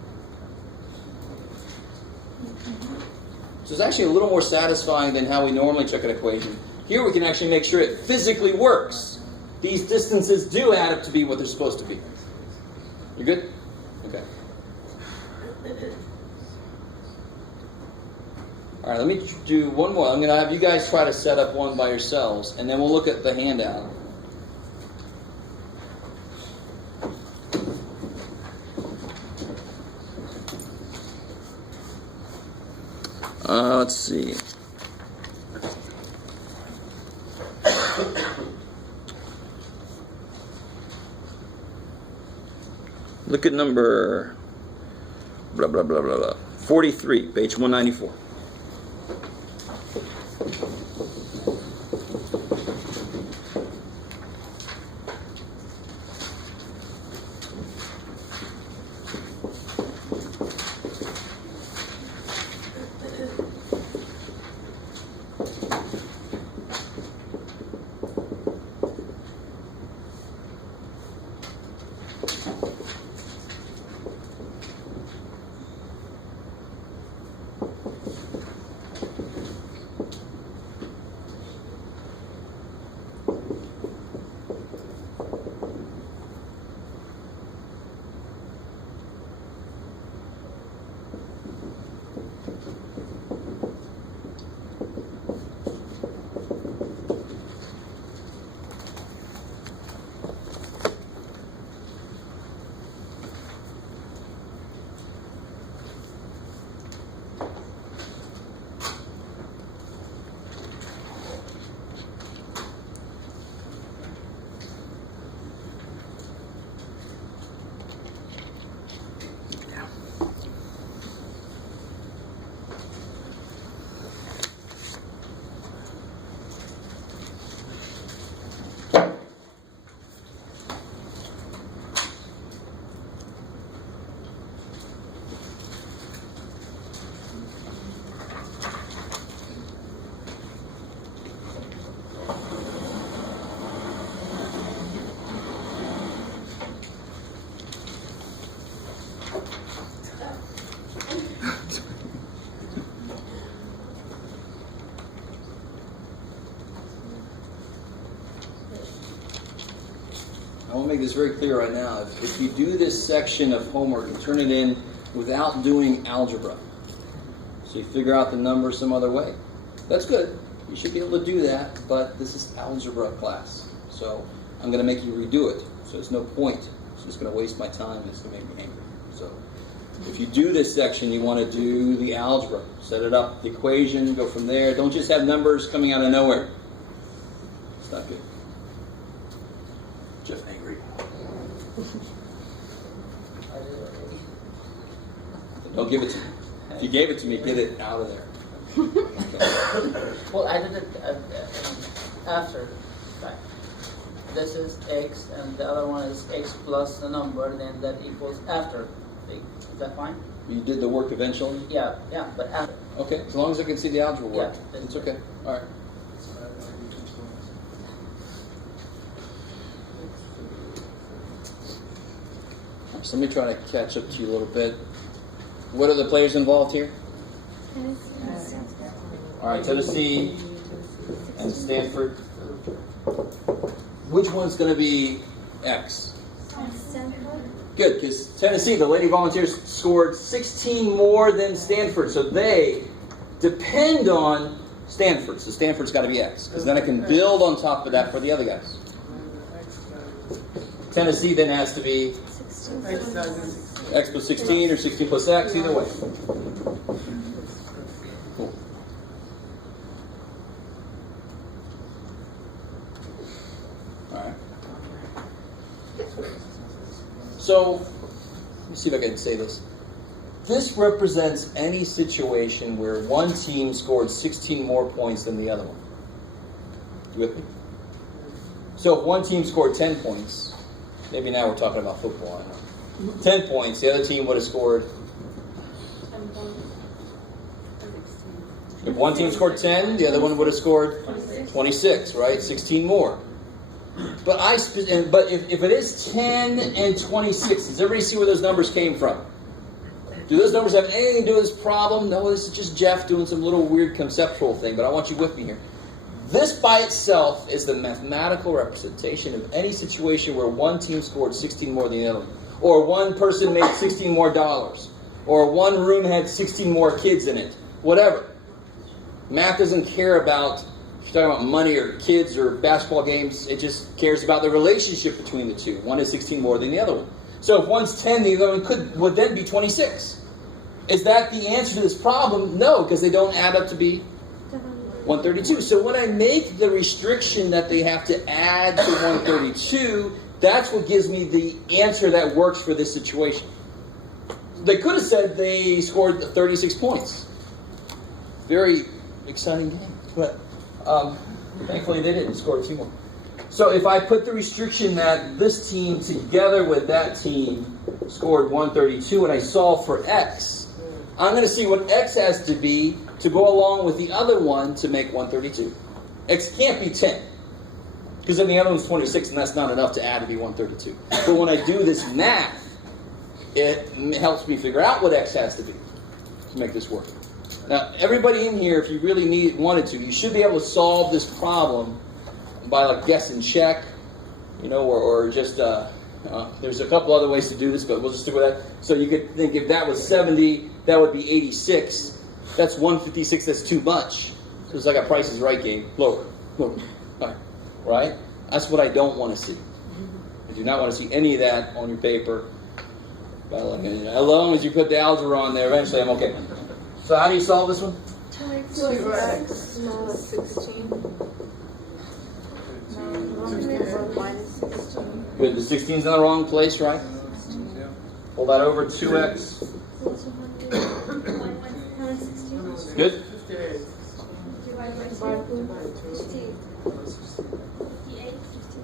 So it's actually a little more satisfying than how we normally check an equation. Here we can actually make sure it physically works. These distances do add up to be what they're supposed to be. You good? Okay. All right, let me do one more. I'm going to have you guys try to set up one by yourselves, and then we'll look at the handout. Let's see. Look at number blah blah blah blah blah 43, page 194. make this very clear right now. If you do this section of homework and turn it in without doing algebra, so you figure out the numbers some other way, that's good. You should be able to do that, but this is algebra class. So I'm going to make you redo it. So there's no point. It's just going to waste my time. It's going to make me angry. So if you do this section, you want to do the algebra. Set it up, the equation, go from there. Don't just have numbers coming out of nowhere. It's not good. Just angry. Don't give it to me. If you gave it to me, get it out of there. Okay. Well, I did it after. Right. This is x, and the other one is x plus the number, then that equals after. Is that fine? You did the work eventually? Yeah, but after. Okay, as long as I can see the algebra work. Yeah, it's okay. All right. So let me try to catch up to you a little bit. What are the players involved here? All right, Tennessee and Stanford. Which one's going to be X? Good, because Tennessee, the Lady Volunteers, scored 16 more than Stanford, so they depend on Stanford. So Stanford's got to be X, because then I can build on top of that for the other guys. Tennessee then has to be X plus 16 or 16 plus X, either way. Cool. All right. So, let me see if I can say this. This represents any situation where one team scored 16 more points than the other one. You with me? So if one team scored 10 points, maybe now we're talking about football, I know. 10 points, the other team would have scored. If one team scored 10, the other one would have scored 26, right? 16 more. But if it is 10 and 26, does everybody see where those numbers came from? Do those numbers have anything to do with this problem? No, this is just Jeff doing some little weird conceptual thing, but I want you with me here. This by itself is the mathematical representation of any situation where one team scored 16 more than the other, or one person made $16 more, or one room had 16 more kids in it, whatever. Math doesn't care about if you're talking about money or kids or basketball games. It just cares about the relationship between the two. One is 16 more than the other one. So if one's 10, the other one would then be 26. Is that the answer to this problem? No, because they don't add up to be 132. So when I make the restriction that they have to add to 132, that's what gives me the answer that works for this situation. They could have said they scored 36 points. Very exciting game. But thankfully they didn't score 2 more. So if I put the restriction that this team together with that team scored 132 and I solve for X, I'm going to see what X has to be to go along with the other one to make 132. X can't be 10, because then the other one's 26 and that's not enough to add to be 132. But when I do this math, it helps me figure out what X has to be to make this work. Now, everybody in here, if you really wanted to, you should be able to solve this problem by like guess and check, or just, there's a couple other ways to do this, but we'll just stick with that. So you could think if that was 70, that would be 86. That's 156, that's too much. So it's like a Price is Right game. Lower. Right? That's what I don't want to see. I do not want to see any of that on your paper. As long as you put the algebra on there, eventually I'm okay. So how do you solve this one? 2x minus 16. Minus 16. Good. The 16's in the wrong place, right? Pull that over. 2x. Good.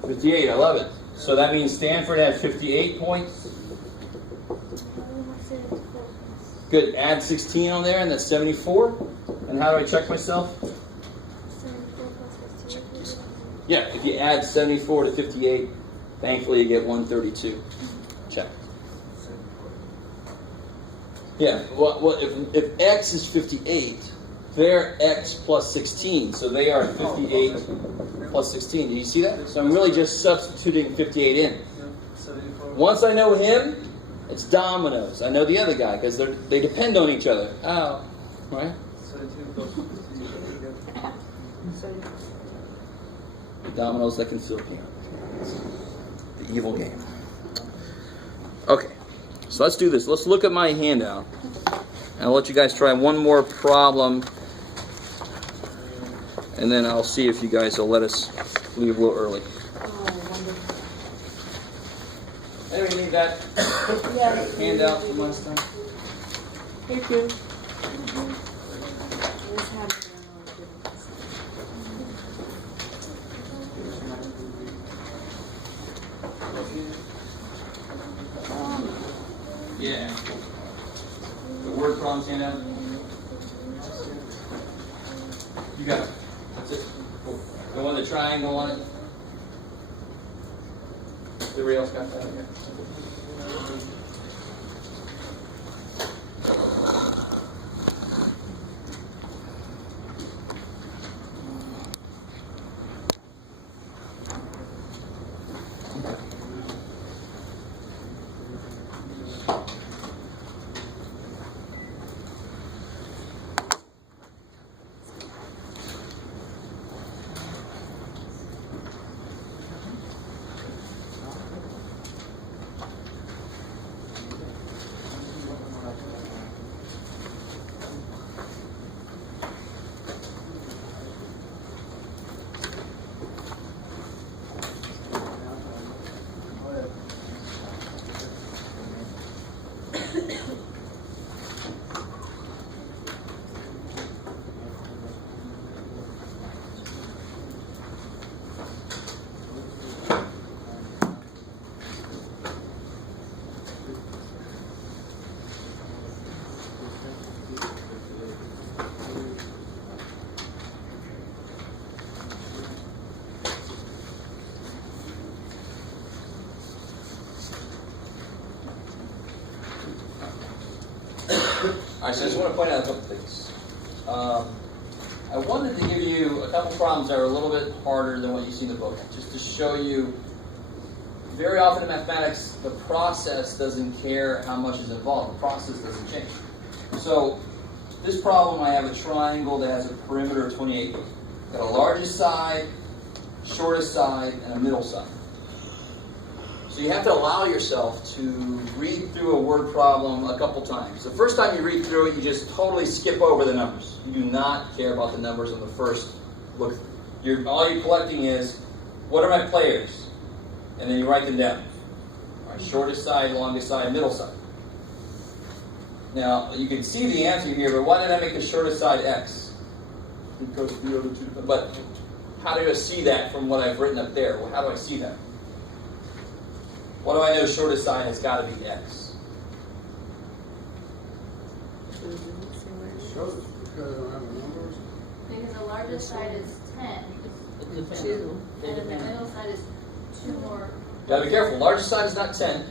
58. I love it. So that means Stanford had 58 points. Good. Add 16 on there, and that's 74. And how do I check myself? Yeah, if you add 74 to 58, thankfully you get 132. Check. Yeah, well if X is 58, they're X plus 16, so they are 58 plus 16. Do you see that? So I'm really just substituting 58 in. Once I know him, it's dominoes. I know the other guy because they depend on each other. Oh, right? The dominoes that can still count. The evil game. Okay, so let's do this. Let's look at my handout. And I'll let you guys try one more problem. And then I'll see if you guys will let us leave a little early. Anybody need that handout from last time? Thank you. Yeah. The word problems handout? You got it. That's it. Cool. The one with the triangle on it? Everybody else got that? Okay. Alright, so I just want to point out a couple things. I wanted to give you a couple problems that are a little bit harder than what you see in the book, just to show you, very often in mathematics, the process doesn't care how much is involved. The process doesn't change. So, this problem, I have a triangle that has a perimeter of 28. Got a largest side, shortest side, and a middle side. So you have to allow yourself to read through a word problem a couple times. The first time you read through it, you just totally skip over the numbers. You do not care about the numbers on the first look. All you're collecting is, what are my players? And then you write them down. All right, shortest side, longest side, middle side. Now, you can see the answer here, but why did I make the shortest side x? Because the other two. But how do I see that from what I've written up there? Well, how do I see that? What do I know shortest side has got to be x? Because I don't have numbers. Because the largest side is 10, Two. and then the middle side is 2 more. Gotta be careful. Largest side is not 10.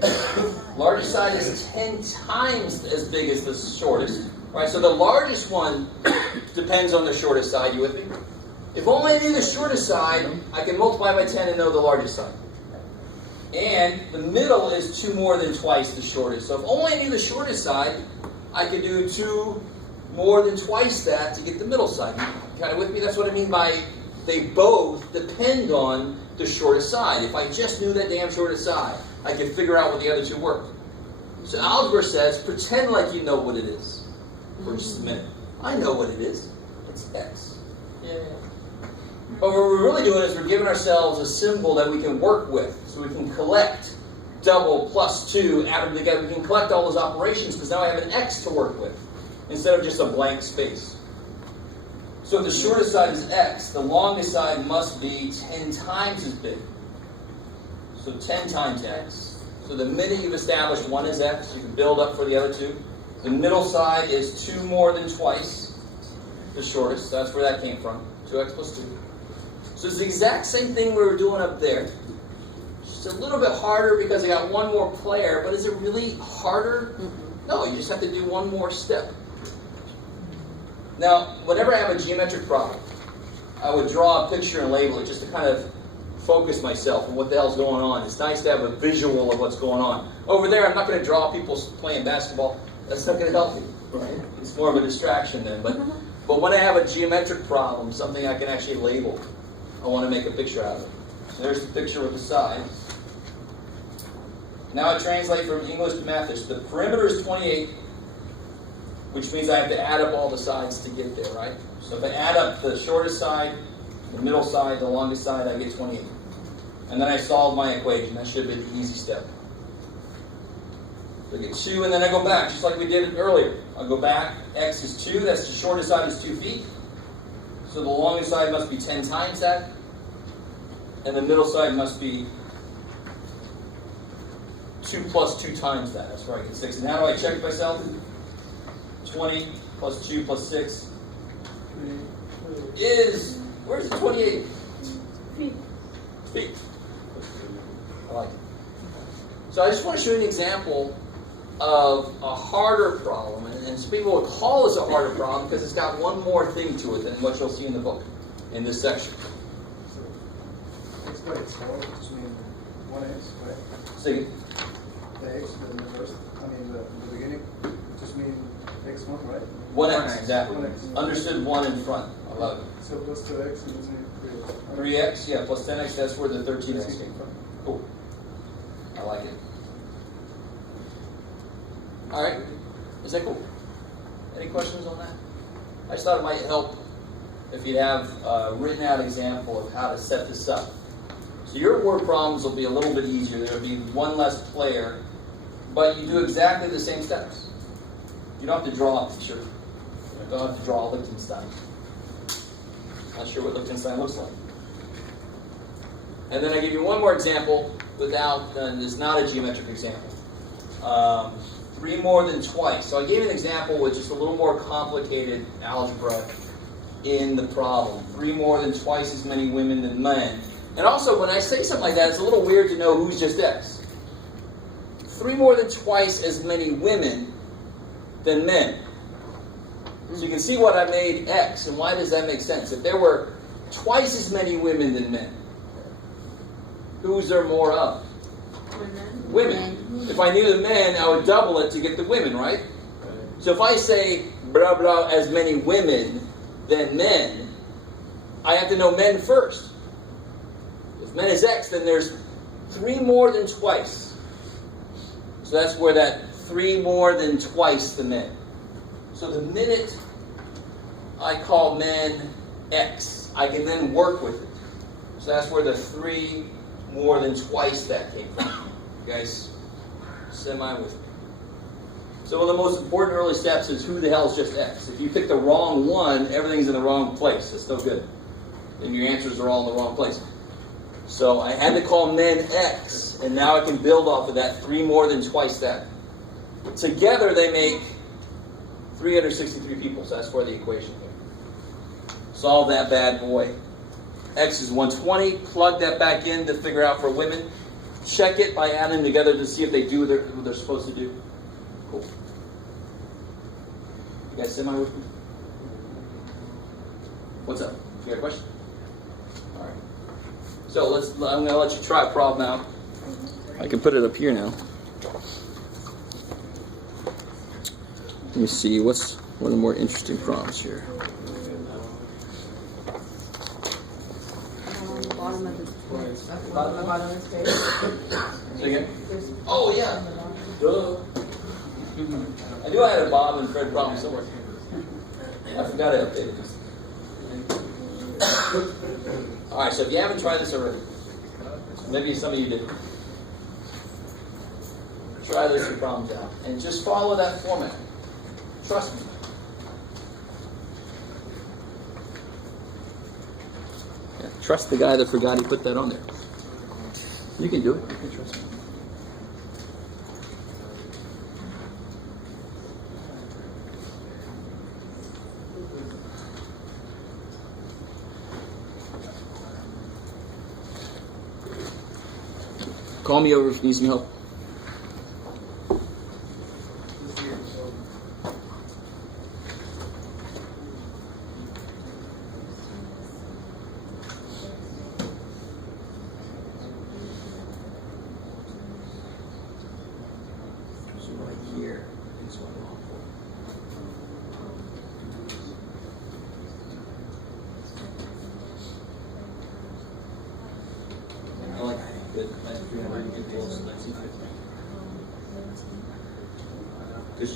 10. Largest side is 10 times as big as the shortest. Right? So the largest one depends on the shortest side. You with me? If only I knew the shortest side, I can multiply by 10 and know the largest side. And the middle is 2 more than twice the shortest. So if only I knew the shortest side, I could do 2 more than twice that to get the middle side. Kind of with me? That's what I mean by they both depend on the shortest side. If I just knew that damn shortest side, I could figure out what the other two were. So algebra says, pretend like you know what it is for just a minute. I know what it is. It's x. Yeah. But what we're really doing is we're giving ourselves a symbol that we can work with. So we can collect double plus 2, add them together. We can collect all those operations because now I have an x to work with instead of just a blank space. So if the shortest side is x, the longest side must be 10 times as big. So 10 times x. So the minute you've established one is x, you can build up for the other two. The middle side is 2 more than twice the shortest. That's where that came from. 2x plus 2. So it's the exact same thing we were doing up there. Just a little bit harder because I got one more player, but is it really harder? No, you just have to do one more step. Now, whenever I have a geometric problem, I would draw a picture and label it just to kind of focus myself on what the hell's going on. It's nice to have a visual of what's going on. Over there, I'm not going to draw people playing basketball. That's not going to help me. Right? It's more of a distraction then. But when I have a geometric problem, something I can actually label, I want to make a picture out of it. So there's the picture with the sides. Now I translate from English to math. The perimeter is 28, which means I have to add up all the sides to get there, right? So if I add up the shortest side, the middle side, the longest side, I get 28. And then I solve my equation. That should be the easy step. So I get 2, and then I go back, just like we did it earlier. I'll go back. X is 2. That's the shortest side is 2 feet. So the longest side must be 10 times that. And the middle side must be 2 plus 2 times that. That's where I get 6. And how do I check myself? 20 plus 2 plus 6 is, where's the 28? Feet. Feet. I like it. So I just want to show you an example of a harder problem. And some people would call this a harder problem because it's got one more thing to it than what you'll see in the book, in this section. X by itself just mean 1x, right? So The x in the first, the beginning, just mean x1, right? 1x, exactly. 1x. Understood 1 in front. I love it. So plus 2x and then 3x. 3x, yeah, plus 10x, that's where the 13x came from. Cool. I like it. All right. Is that cool? Any questions on that? I just thought it might help if you'd have a written out example of how to set this up. So your word problems will be a little bit easier. There will be one less player, but you do exactly the same steps. You don't have to draw a picture. You don't have to draw Liechtenstein. Not sure what Liechtenstein looks like. And then I give you one more example without, it's not a geometric example. 3 more than twice. So I gave an example with just a little more complicated algebra in the problem. 3 more than twice as many women than men. And also, when I say something like that, it's a little weird to know who's just X. 3 more than twice as many women than men. So you can see what I made X, and why does that make sense? If there were twice as many women than men, who's there more of? Women. If I knew the men, I would double it to get the women, right? So if I say blah blah as many women than men, I have to know men first. If men is X, then there's 3 more than twice. So that's where that 3 more than twice the men. So the minute I call men X, I can then work with it. So that's where the 3 more than twice that came from. You guys, semi with me. So one of the most important early steps is who the hell is just X. If you pick the wrong one, everything's in the wrong place. It's no good. Then your answers are all in the wrong place. So I had to call men X, and now I can build off of that 3 more than twice that. Together they make 363 people, so that's where the equation came. Solve that bad boy. X is 120, plug that back in to figure out for women. Check it by adding them together to see if they do what they're supposed to do. Cool. You guys semi with me? What's up? You got a question? All right. So I'm going to let you try a problem out. I can put it up here now. Let me see, what's one of the more interesting problems here? On the bottom of this page. Bottom of this page. Say again? Oh, yeah. Duh. I knew I had a Bob and Fred problem somewhere. I forgot I updated this. Alright, so if you haven't tried this already, maybe some of you did, try those 2 problems out. And just follow that format. Trust me. Yeah, trust the guy that forgot he put that on there. You can do it. You can trust me. Call me over if you need some help. here is what I'm on for. I like it. Good. 300 equals 1950. Because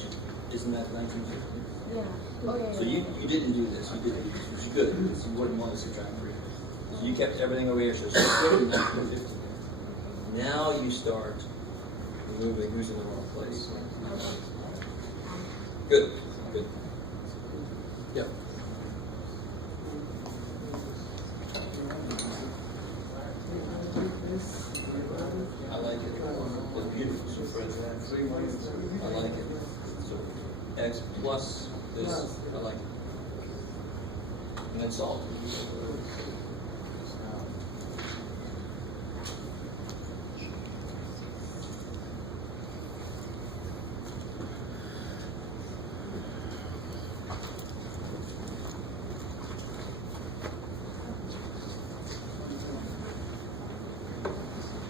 isn't that 1950? Yeah. Oh, yeah. So you didn't do this. You did it, which is good because you wouldn't want to subtract 3. So you kept everything over here. So it's 1950. Now you start removing who's in the wrong place. Good. Good. Yep. I like it. It's beautiful. So friends, I like it. So x plus this, I like it. And then solve.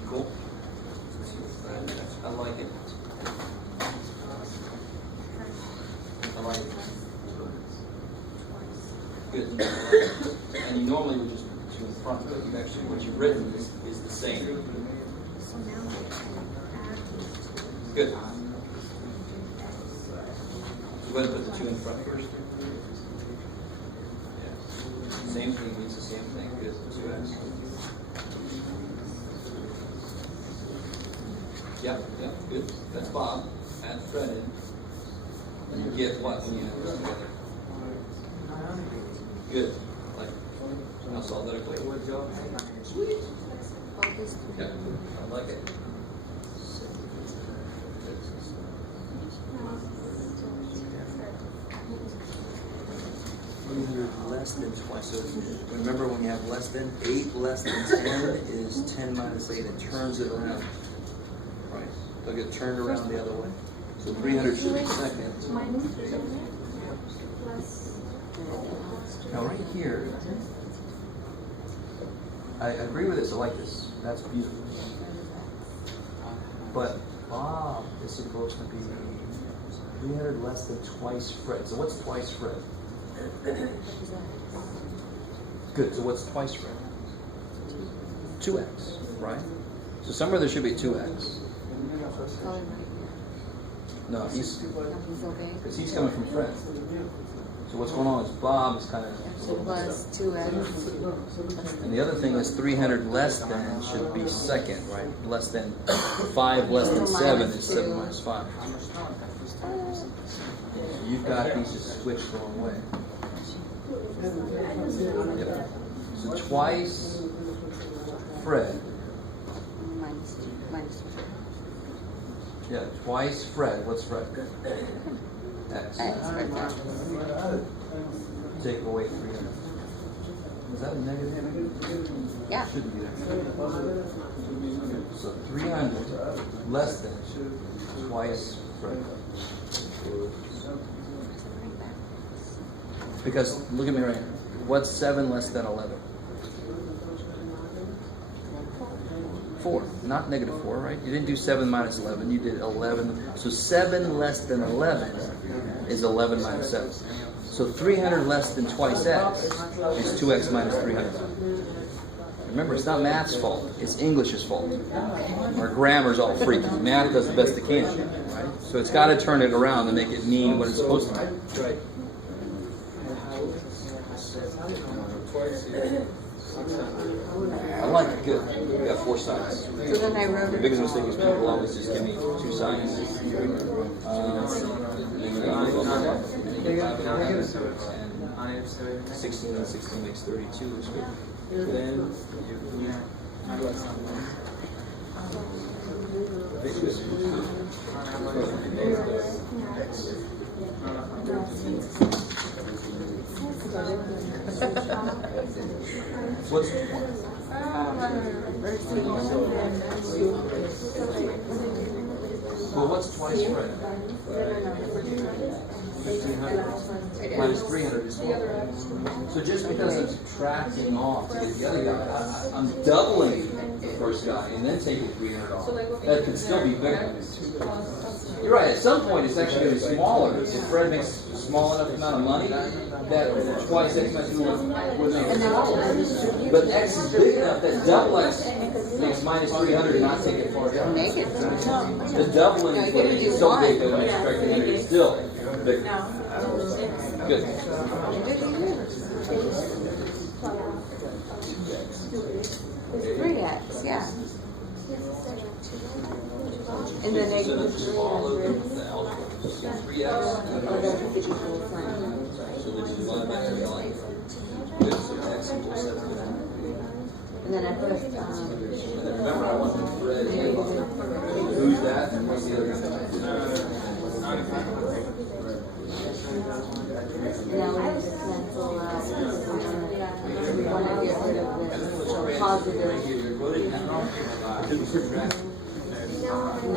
Cool. I like it. I like it. Good. And you normally would just put 2 in front, but you actually, what you've written is the same. So now I can add these two. Good. You want to put the 2 in front first? Yeah. Same thing means the same thing. Good. 2x. Yep, yep, good. That's Bob. Add Fred in. And you get what when you add those together? Good. Like, now solve that equation. Sweet. Yeah, I like it. Less than twice. So remember, when you have less than 8, less than 10 is 10 minus 8. It turns it around. Right. They'll get turned around the other way. So 300 should be second. Now right here, I agree with this. I like this. That's beautiful. But Bob is supposed to be 300 less than twice Fred. So what's twice Fred? Good. So what's twice Fred? 2x, right? So somewhere there should be 2x. No, he's because he's coming from Fred. So what's going on is Bob is kind of. Plus 2x. And the other thing is 300 less than should be second, right? Less than 5 less than 7 is 7 minus 5. You've got these just switched the wrong way. Yep. So twice Fred. Minus 2. Yeah, twice Fred. What's Fred? X. Take away 300. Is that a negative? Yeah. Shouldn't be there. So 300 less than twice Fred. Because look at me right here. What's 7 less than 11? 4, not negative 4, right? You didn't do 7 minus 11, you did 11. So 7 less than 11 is 11 minus 7. So 300 less than twice x is 2x minus 300. Remember, it's not math's fault, it's English's fault. Our grammar's all freaky. Math does the best it can, right? So it's got to turn it around and make it mean what it's supposed to mean. Right. I like it, good. We got 4 sides. So then I wrote The it. biggest mistake is people always just give me 2 sides. And 16 and 16 makes 32 is good. Then what's well, what's twice Fred? 1,500 minus 300 is 4. So just because I'm subtracting off to get the other guy, I'm doubling the first guy and then taking 300 off. That could still be bigger. You're right, at some point it's actually going to be smaller. If Fred makes a small enough amount of money, that twice X minus 2 would make it. But X is big enough that double X makes minus 300 and not take it far down. Make it. The doubling is what makes it so big that when you strike it, it's still big. Good. It's 3x, yeah. And then they So this is all over the algebra. 3x. So this is 1 by 3 line. Good, so X equals 7. and then I put, And then remember, I want the Fred and who's that and what's the other guy? now we have to cancel out, we want to get rid of this, so positive, and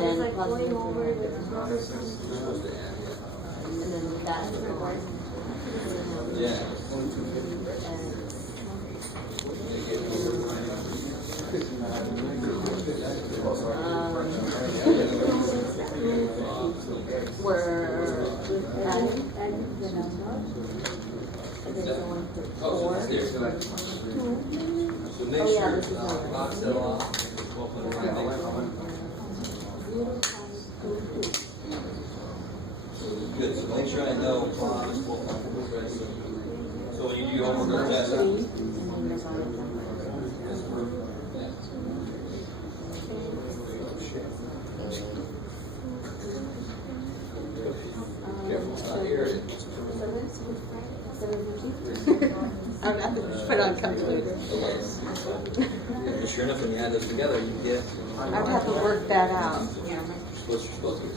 then positive, and then that's the one. Yeah. We're adding the number. There's only Oh, so 4. it's there. So make Oh, yeah, sure, this is over. box that off. We'll put it right there. Good, so make sure I know Bob is full. So when you do your homework test, careful, it's not here. I'm not going to put on calculator. And sure enough, when you add those together, you get I'd have to work that out. what you're supposed to.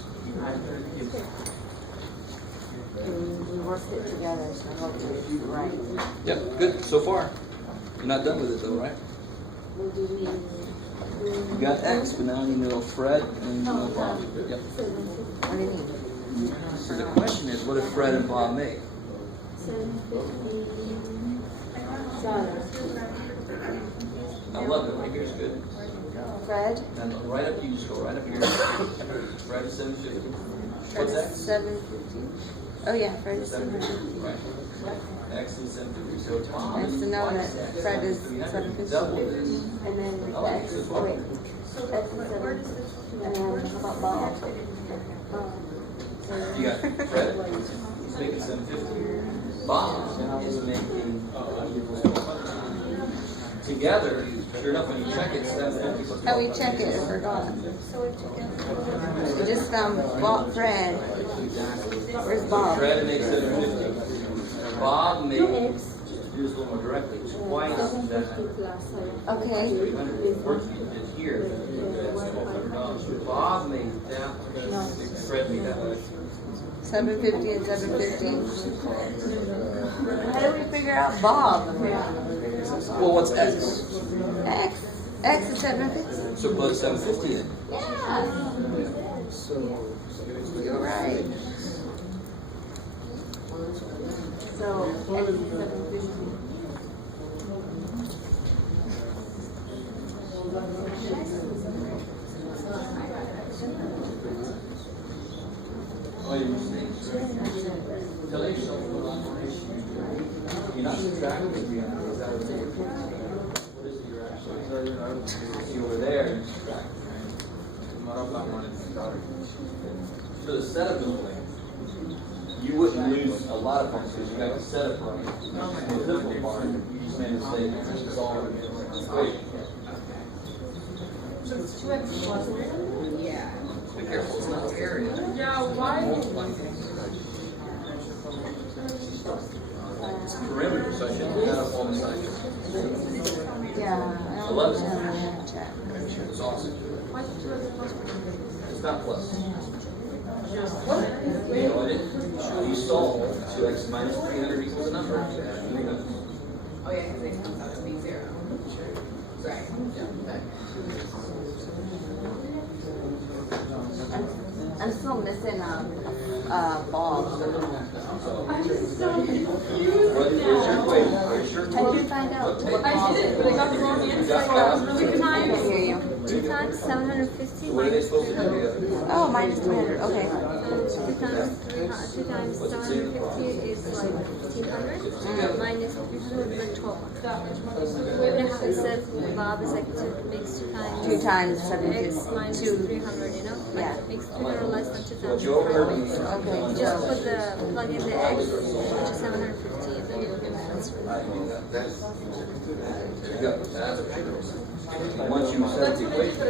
And we worked it together, so hopefully it's right. Yep, good, so far. You're not done with it though, right? You got X, but now you know Fred and you know Bob. Yep. What do you mean? So the question is, what if Fred and Bob made? 11, right here is good. Fred? And right up, you just go right up here. Fred is 750. Fred What's is X? 750. Oh yeah, Fred is 750. 750. Right. X is 750. So it's Bob. Nice to know that Fred is 750. Double this. And then I with like X, this as oh well. wait, X is 750. And then how about Bob? You got Fred, he's making 750. Bob is making together, sure enough, when you check it, 750 plus How we check it? I forgot. We just found Bob, Fred. Where's Bob? Fred makes 750. Bob made, just do this a little more directly, twice that. Okay. 300 work you did here. That's $1,200. Bob made that, Fred made that way. 750 and 750. How do we figure out Bob? Well, what's X? X. X is 750. So put 750 in. Yeah. You're right. So X is 750. Oh, you're tell yourself you're not subtracting the 300. Is that what it is? What is it you're actually? See over there, you subtract. For the setup building, you wouldn't lose a lot of points because you got the setup running. The difficult part, you just made a mistake. It's all over the equation. Yeah. Be careful, it's not area. Yeah, why? It's perimeter, so I shouldn't have all the sides. Yeah. I don't 11. know. I have to check. It's awesome. It's not plus. What? You know, I didn't. You solve 2x minus 300 equals a number. Oh yeah, because it comes out to be 0. Right. I'm still missing Bob. I'm so confused Where's your now. equation? Are you sure? How did you find out what I Bob did, is? but I got the wrong answer. I got it really I times. hear you. 2 times. times 750 What are they minus supposed to do 300. together? Oh, minus 300. Okay. 2 times 750 is like 1500. Minus 300 would be like 1200. And how it says Bob is like makes 2 times. 2 times X 750. minus 2. 300, you know? Yeah. Like makes 300 less than 2 What times. you overheard me. Okay. You just put plug in the X, which is 750, and then you'll get the answer. There you go. Once you set the equation,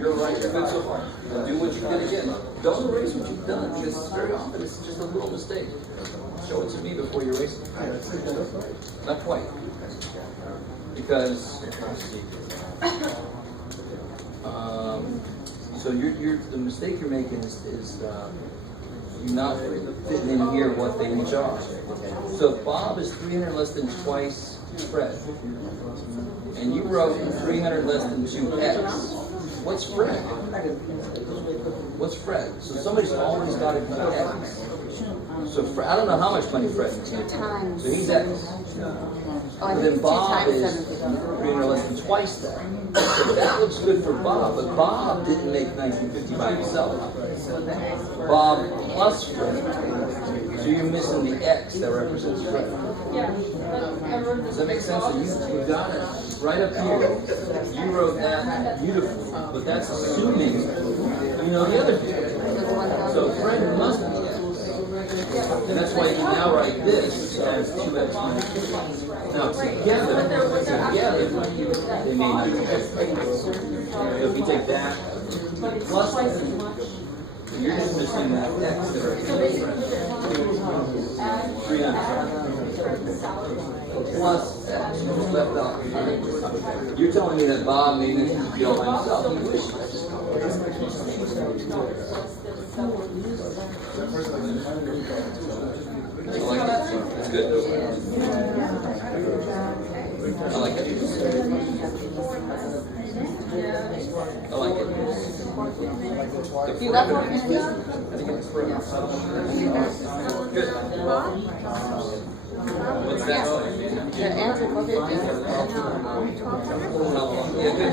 you're right. You're good so far. Now do what you did again. Don't erase what you've done because very often it's just a little mistake. Show it to me before you erase it. Not quite. Because so the mistake you're making is you're not fitting in here what they each are. So if Bob is 300 less than twice Fred, and you wrote 300 less than 2x, what's Fred? What's Fred? So somebody's always got to be x. So I don't know how much money Fred makes. 2 times. So he's x. Oh, I But think then it's 2 Bob times is 750. 300 less than twice that. So that looks good for Bob, but Bob didn't make 1950 by himself. Bob plus Fred. So you're missing the X that represents Fred. Does that make sense? So you got it right up here. You wrote that beautifully, but that's assuming you know the other two. So Fred must be X. And that's why you can now write this as 2x minus 2. Now together, they may not be X. So if you take that plus that, you're just missing that X that represents 300 plus X left out. You're telling me that Bob made this deal by himself. He wishes. I like it. It's good. I like it. I like it. You got 450? I think it's for good. What's that? The answer 450. Yeah, good.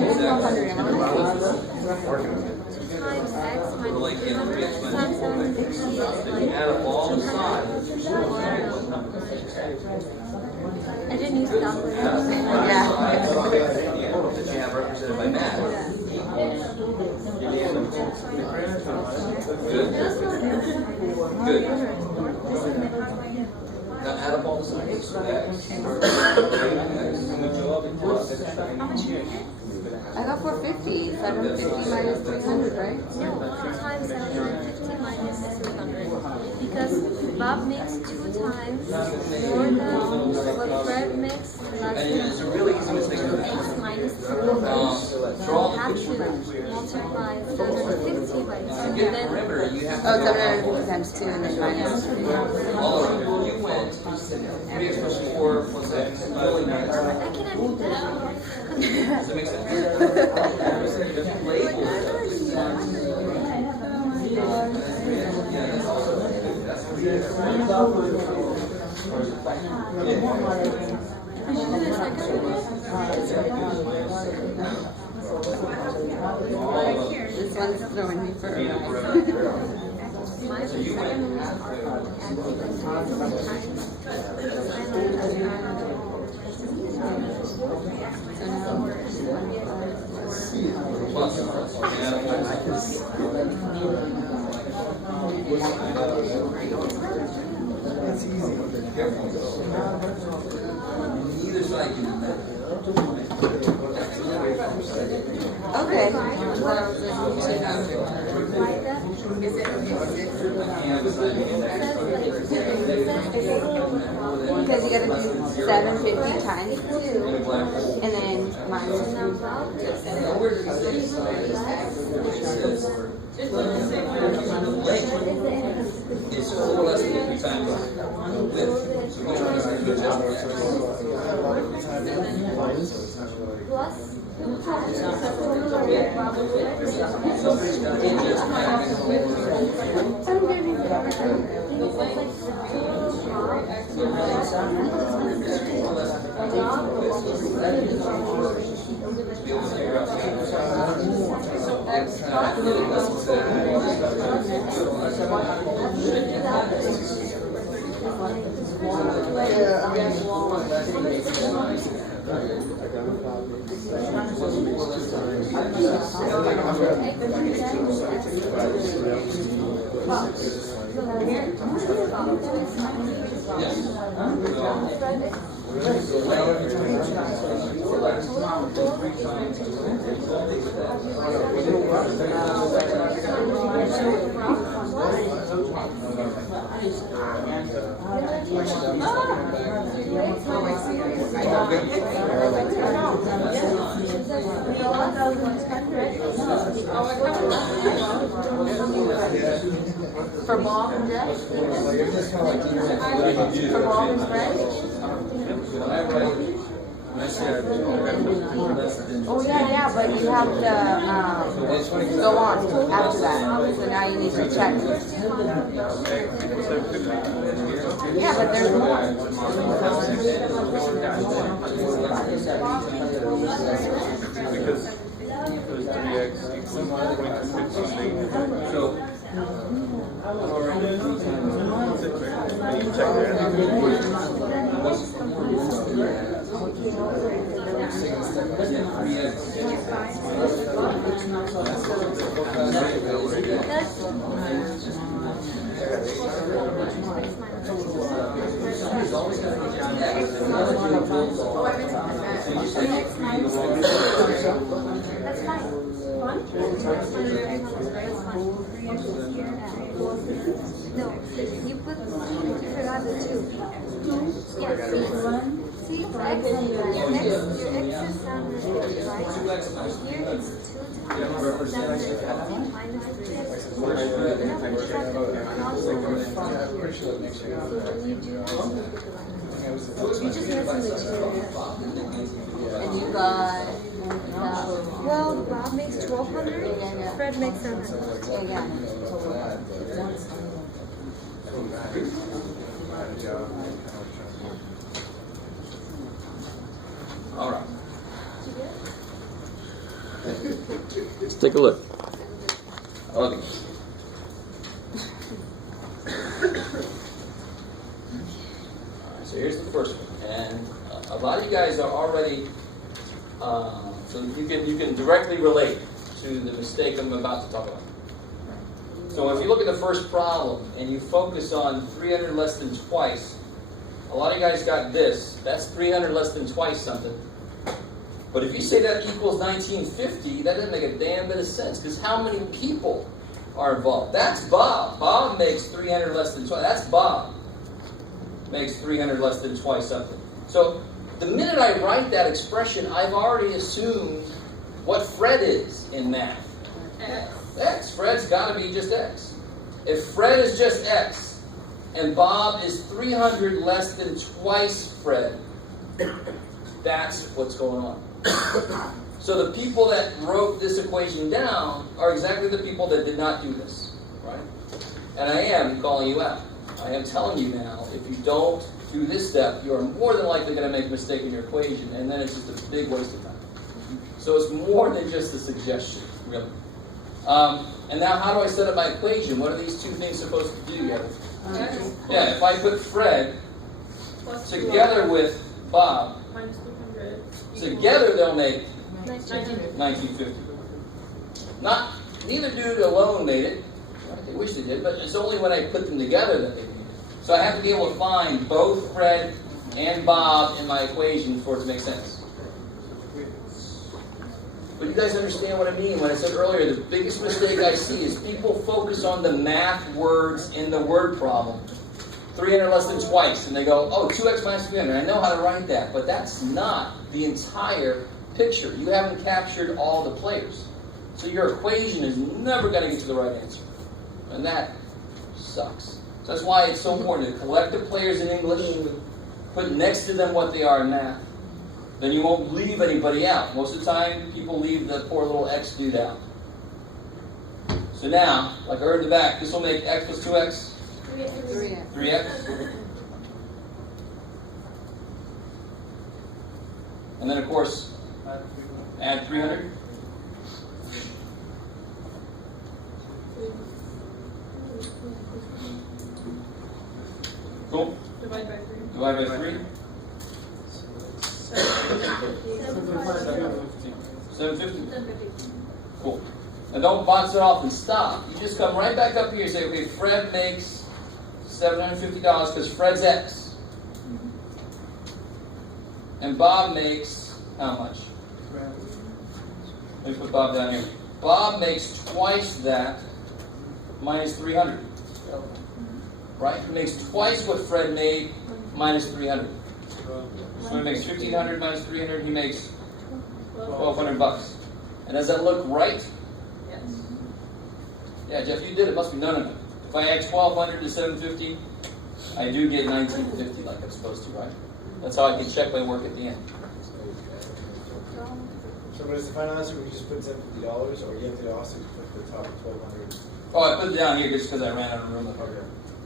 Times X minus Like 300 X minus times 750 is If you like add up all the sides, I didn't use calculator. that you have represented by math. Good. Good. Now add up all the sides. I got 450. 750 minus 300, right? No, 2 times 750 minus 300. Because Bob makes 2 times more than what Fred makes less And it's a than really easy mistake to make. X minus 300. Draw You have the picture. to multiply 750 by 2 To and get then perimeter, you have to Oh, go 750 times 2 and then minus 3. all of it. You went 3x plus 4 plus x. Only 9. I cannot do that. Does that make sense? Just label it. Yeah, that's also that's This one's throwing me for a ride. So you went plus. That's easy. Either side can do that. Okay. Because you gotta do 750 times 2 and then minus 3. It's 4 less than 3 times width. So which one is going to adjust? Somebody's going to adjust For Bob and Jeff? For Bob and Fred? Oh yeah, but you have to go on after that. So now you need to check. Yeah, but there's more. Because 3x equals 0.6. So That's fine. No, you put, you forgot the 2. Yes. See, your x is 750, right? Here it's 2 times 750 minus 3x. So when you do this, you just answer the 2. And you got, Well, Bob makes 1,200, Fred makes 700. yeah. All right. Let's take a look. Okay. So here's the first one, and a lot of you guys are already, so you can directly relate to the mistake I'm about to talk about. So if you look at the first problem and you focus on 300 less than twice, a lot of you guys got this. That's 300 less than twice something. But if you say that equals 1950, that doesn't make a damn bit of sense, because how many people are involved? That's Bob. Bob makes 300 less than twice. That's Bob. Makes 300 less than twice something. So the minute I write that expression, I've already assumed what Fred is in math. X. Fred's got to be just X. If Fred is just X, and Bob is 300 less than twice Fred, that's what's going on. So the people that wrote this equation down are exactly the people that did not do this, right? And I am calling you out. I am telling you now, if you don't do this step, you are more than likely going to make a mistake in your equation, and then it's just a big waste of time. So it's more than just a suggestion, really. And now how do I set up my equation? What are these two things supposed to do together? Yeah, if I put Fred together with Bob, together they'll make 1950. Neither dude alone made it. They wish they did, but it's only when I put them together that they made it. So I have to be able to find both Fred and Bob in my equation for it to make sense. But you guys understand what I mean when I said earlier, the biggest mistake I see is people focus on the math words in the word problem. 300 less than twice, and they go, oh, 2x minus 300. I know how to write that, but that's not the entire picture. You haven't captured all the players. So your equation is never going to get to the right answer. And that sucks. So that's why it's so important to collect the players in English, put next to them what they are in math. Then you won't leave anybody out. Most of the time, people leave the poor little x dude out. So now, like I heard in the back, this will make x plus 2x? 3x. And then, of course, add 300. Cool? Divide by 3. Divide by 3. 750. Cool. Now don't box it off and stop. You just come right back up here and say, okay, Fred makes $750 because Fred's X. And Bob makes how much? Let me put Bob down here. Bob makes twice that minus 300. Right? He makes twice what Fred made minus 300. So he makes 1,500 minus 300. He makes $1,200. And does that look right? Yes. Yeah, Jeff, you did it. Must be no. If I add 1,200 to 750, I do get 1,950 like I'm supposed to, right? That's how I can check my work at the end. So what is the final answer? We just put $750, or you have to also put the top 1,200? Oh, I put it down here just because I ran out of room. Okay.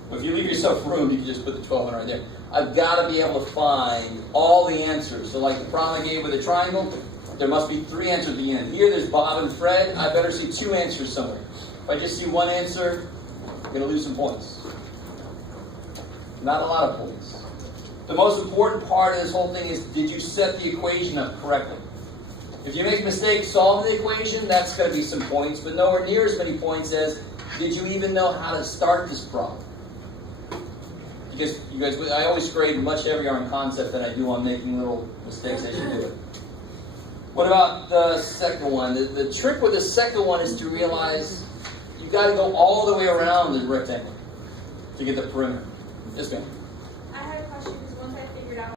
But if you leave yourself room, you can just put the 1,200 right there. I've got to be able to find all the answers. So like the problem I gave with the triangle, there must be 3 answers at the end. Here there's Bob and Fred. I better see 2 answers somewhere. If I just see 1 answer, I'm going to lose some points. Not a lot of points. The most important part of this whole thing is, did you set the equation up correctly? If you make a mistake solving the equation, that's going to be some points, but nowhere near as many points as, did you even know how to start this problem? Because you guys, I always grade much heavier on concept than I do on making little mistakes as you do it. What about the second one? The trick with the second one is to realize you've got to go all the way around the rectangle to get the perimeter. Yes, ma'am. I had a question because once I figured out